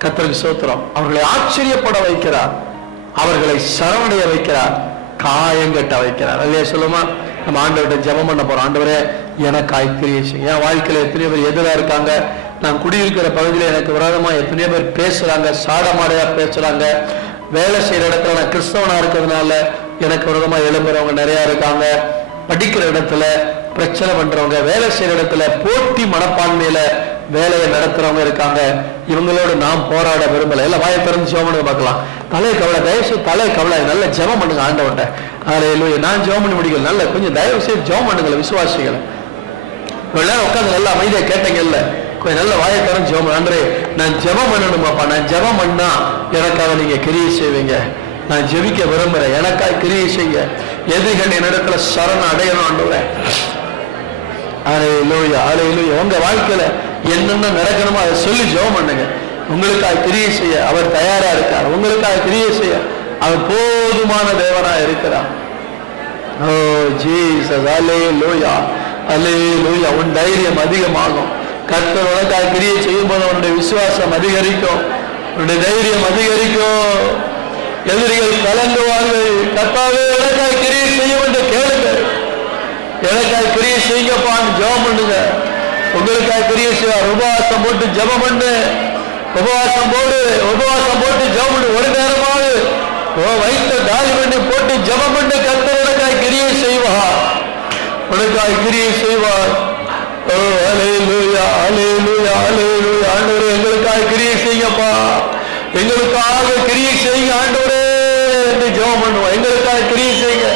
கர்த்தருக்கு ஸ்தோத்திரம். அவர்களை ஆச்சரியப்பட வைக்கிறார், அவர்களை சரணடைய வைக்கிறார், காயங்கட்ட வைக்கிறார். அல்லையா சொல்லுமா? நம்ம ஆண்டவர்கிட்ட ஜெபம் பண்ண போறோம். ஆண்டவரே எனக்காய் கிரியை செய்யுங்க. என் வாழ்க்கையில எத்தனையோ பேர் எதிராக இருக்காங்க. நான் குடியிருக்கிற பகுதியில் எனக்கு விரோதமா எத்தனையோ பேர் பேசுறாங்க, சாடமாடையா பேசுறாங்க. வேலை செய்யற இடத்துல நான் கிறிஸ்தவனா இருக்கிறதுனால எனக்கு விரோதமா எழும்புறவங்க நிறைய இருக்காங்க. படிக்கிற இடத்துல பிரச்சனை பண்றவங்க, வேலை செய்யற இடத்துல போட்டி மனப்பான்மையில வேலையை நடத்துறவங்க இருக்காங்க. இவங்களோடு நாம் போராட விரும்பல. எல்லாம் வாயை திறந்து ஜெபம் பண்ணுங்க பார்க்கலாம். தலை கவலை, தயவுசு தலை கவலை, நல்ல ஜெபம் பண்ணுங்க ஆண்டவர்கிட்ட. அல்லேலூயா. நான் ஜெபம் பண்ணி முடிக்கல, நல்ல கொஞ்சம் தயவு செய்து ஜெபம் பண்ணுங்கள விசுவாசிகளை. உட்காந்து நல்லா அமைதியா கேட்டீங்கல்ல, கொஞ்சம் நல்ல வாயை திறந்து ஜெபம். ஆண்டவரே நான் ஜெபம் பண்ணணுமாப்பா, நான் ஜெபம் பண்ணா எனக்காக நீங்க கிரியை செய்வீங்க. நான் ஜெபிக்க விரும்புறேன், எனக்காக கிரியை செய்ய. எதிரிகள் என்னிடத்துல சரண அடையணும் ஆண்டவரே. அல்லேலூயா, அல்லேலூயா. உங்க வாழ்க்கையில என்னென்ன நடக்கணுமோ அதை சொல்லி ஜெபம் பண்ணுங்க. உங்களுக்காக கிரியை செய்ய அவர் தயாரா இருக்கார். உங்களுக்காக கிரியை செய்ய அவர் போதுமான தேவனா இருக்கிறார். ஓ ஜீசஸ், அல்லேலூயா, அல்லேலூயா. உன் தைரியம் அதிகமாகும். கர்த்தர் உனக்காக கிரியை செய்யும் போது உன்னுடைய விசுவாசம் அதிகரிக்கும், உன்னுடைய தைரியம் அதிகரிக்கும். எதிரிகள் கலங்குவார்கள். கர்த்தாவே எனக்காக கிரியை செய்யும் என்று கேளுங்கள். எனக்காக கிரியை செய்யுங்கப்பான்னு ஜெபம் பண்ணுங்க. உங்களுக்காக கிரியை செய்வார். உபவாசம் போட்டு ஜெபம் பண்ணு, உபவாசம் போட்டு ஜெபம் பண்ணு. ஒரு நேரமாவது வயிற்று காலி பண்ணி போட்டு ஜெபம் பண்ணு. கர்த்தர் உனக்காக கிரியை செய்வார், உனக்காக கிரியை செய்வார். ஓ அல்லேலூயா, அல்லேலூயா, அல்லேலூயா. ஆண்டவரே எங்களுக்காக கிரியை செய்யுங்கப்பா, எங்களுக்காக கிரியை செய்யுங்க ஆண்டவரே என்று ஜெபம் பண்ணுவோம். எங்களுக்காக கிரியை செய்யுங்க,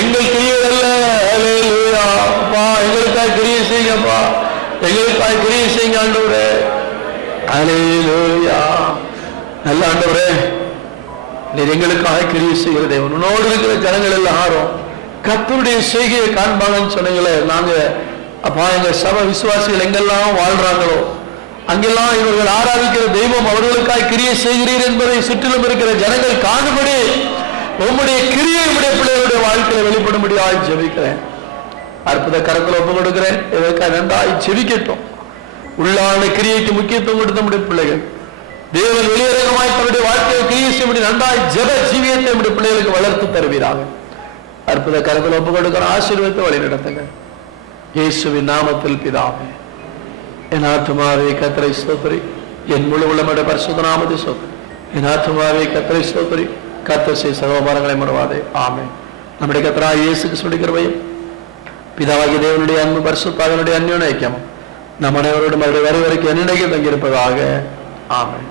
எங்கள் கிரியை அல்ல. அல்லேலூயா அப்பா, எங்களுக்காக கிரியை செய்யுங்கப்பா, எங்களுக்காக கிரியை செய்யுங்க ஆண்டவரே. அல்லேலூயா. நல்ல ஆண்டவரே, நீர் எங்களுக்காக கிரியை செய்கிற தேவன். உன்னோடு இருக்கிற ஜனங்கள் எல்லாரும் கர்த்தருடைய செய்கையை காண்பாங்கன்னு சொன்னீங்களே. நாங்க அப்பா எங்க சபை விசுவாசிகள் எங்கெல்லாம் வாழ்றாங்களோ அங்கெல்லாம் இவர்கள் ஆராதிக்கிற தெய்வம் அவர்களுக்காக கிரியை செய்கிறீர் என்பதை சுற்றிலும் இருக்கிற ஜனங்கள் காணும்படி உம்முடைய கிரியை உம்முடைய பிள்ளைகளுடைய வாழ்க்கையில வெளிப்படும்படியாய் ஜெபிக்கிறேன். அற்புத கரத்தில் ஒப்பு கொடுக்கிறேன். இதற்காக நன்றாய் ஜெபிக்கட்டும். உள்ளான கிரியைக்கு முக்கியத்துவம் கொடுத்த நம்முடைய பிள்ளைகள் தேவன் வெளியரங்கமாய் தன்னுடைய வாழ்க்கையை கிரியை செய்ய நன்றாய் ஜெப ஜீவியத்தை நம்முடைய பிள்ளைகளுக்கு வளர்த்து தருவீராக. அற்புத கரத்தில் ஒப்பு கொடுக்கிற ஆசீர்வாதத்தை வழி நடத்துங்க. இயேசுவின் நாமத்தில் பிதாவே. என் ஆத்துமாவே கர்த்தரை ஸ்தோத்திரி, என் முழு உள்ளமுடைய பரிசுத்த நாமத்தை ஸ்தோத்திரி. என் ஆத்துமாவே கர்த்தரை ஸ்தோத்திரி, கர்த்தர் செய்த சகோபாரங்களை மறவாதே. ஆமென். நம்முடைய கர்த்தராகிய இயேசு கிறிஸ்துவின் கிருபையும் பிதாவாகிய தேவனுடைய அன்பு பரிசுத்த ஆவியானவருடைய அன்யோன்ய ஐக்கியமும் நம் அனைவரோடும் அவருடைய வரை வரைக்கும் என்னைக்கு தங்கியிருப்பதாக. ஆமென்.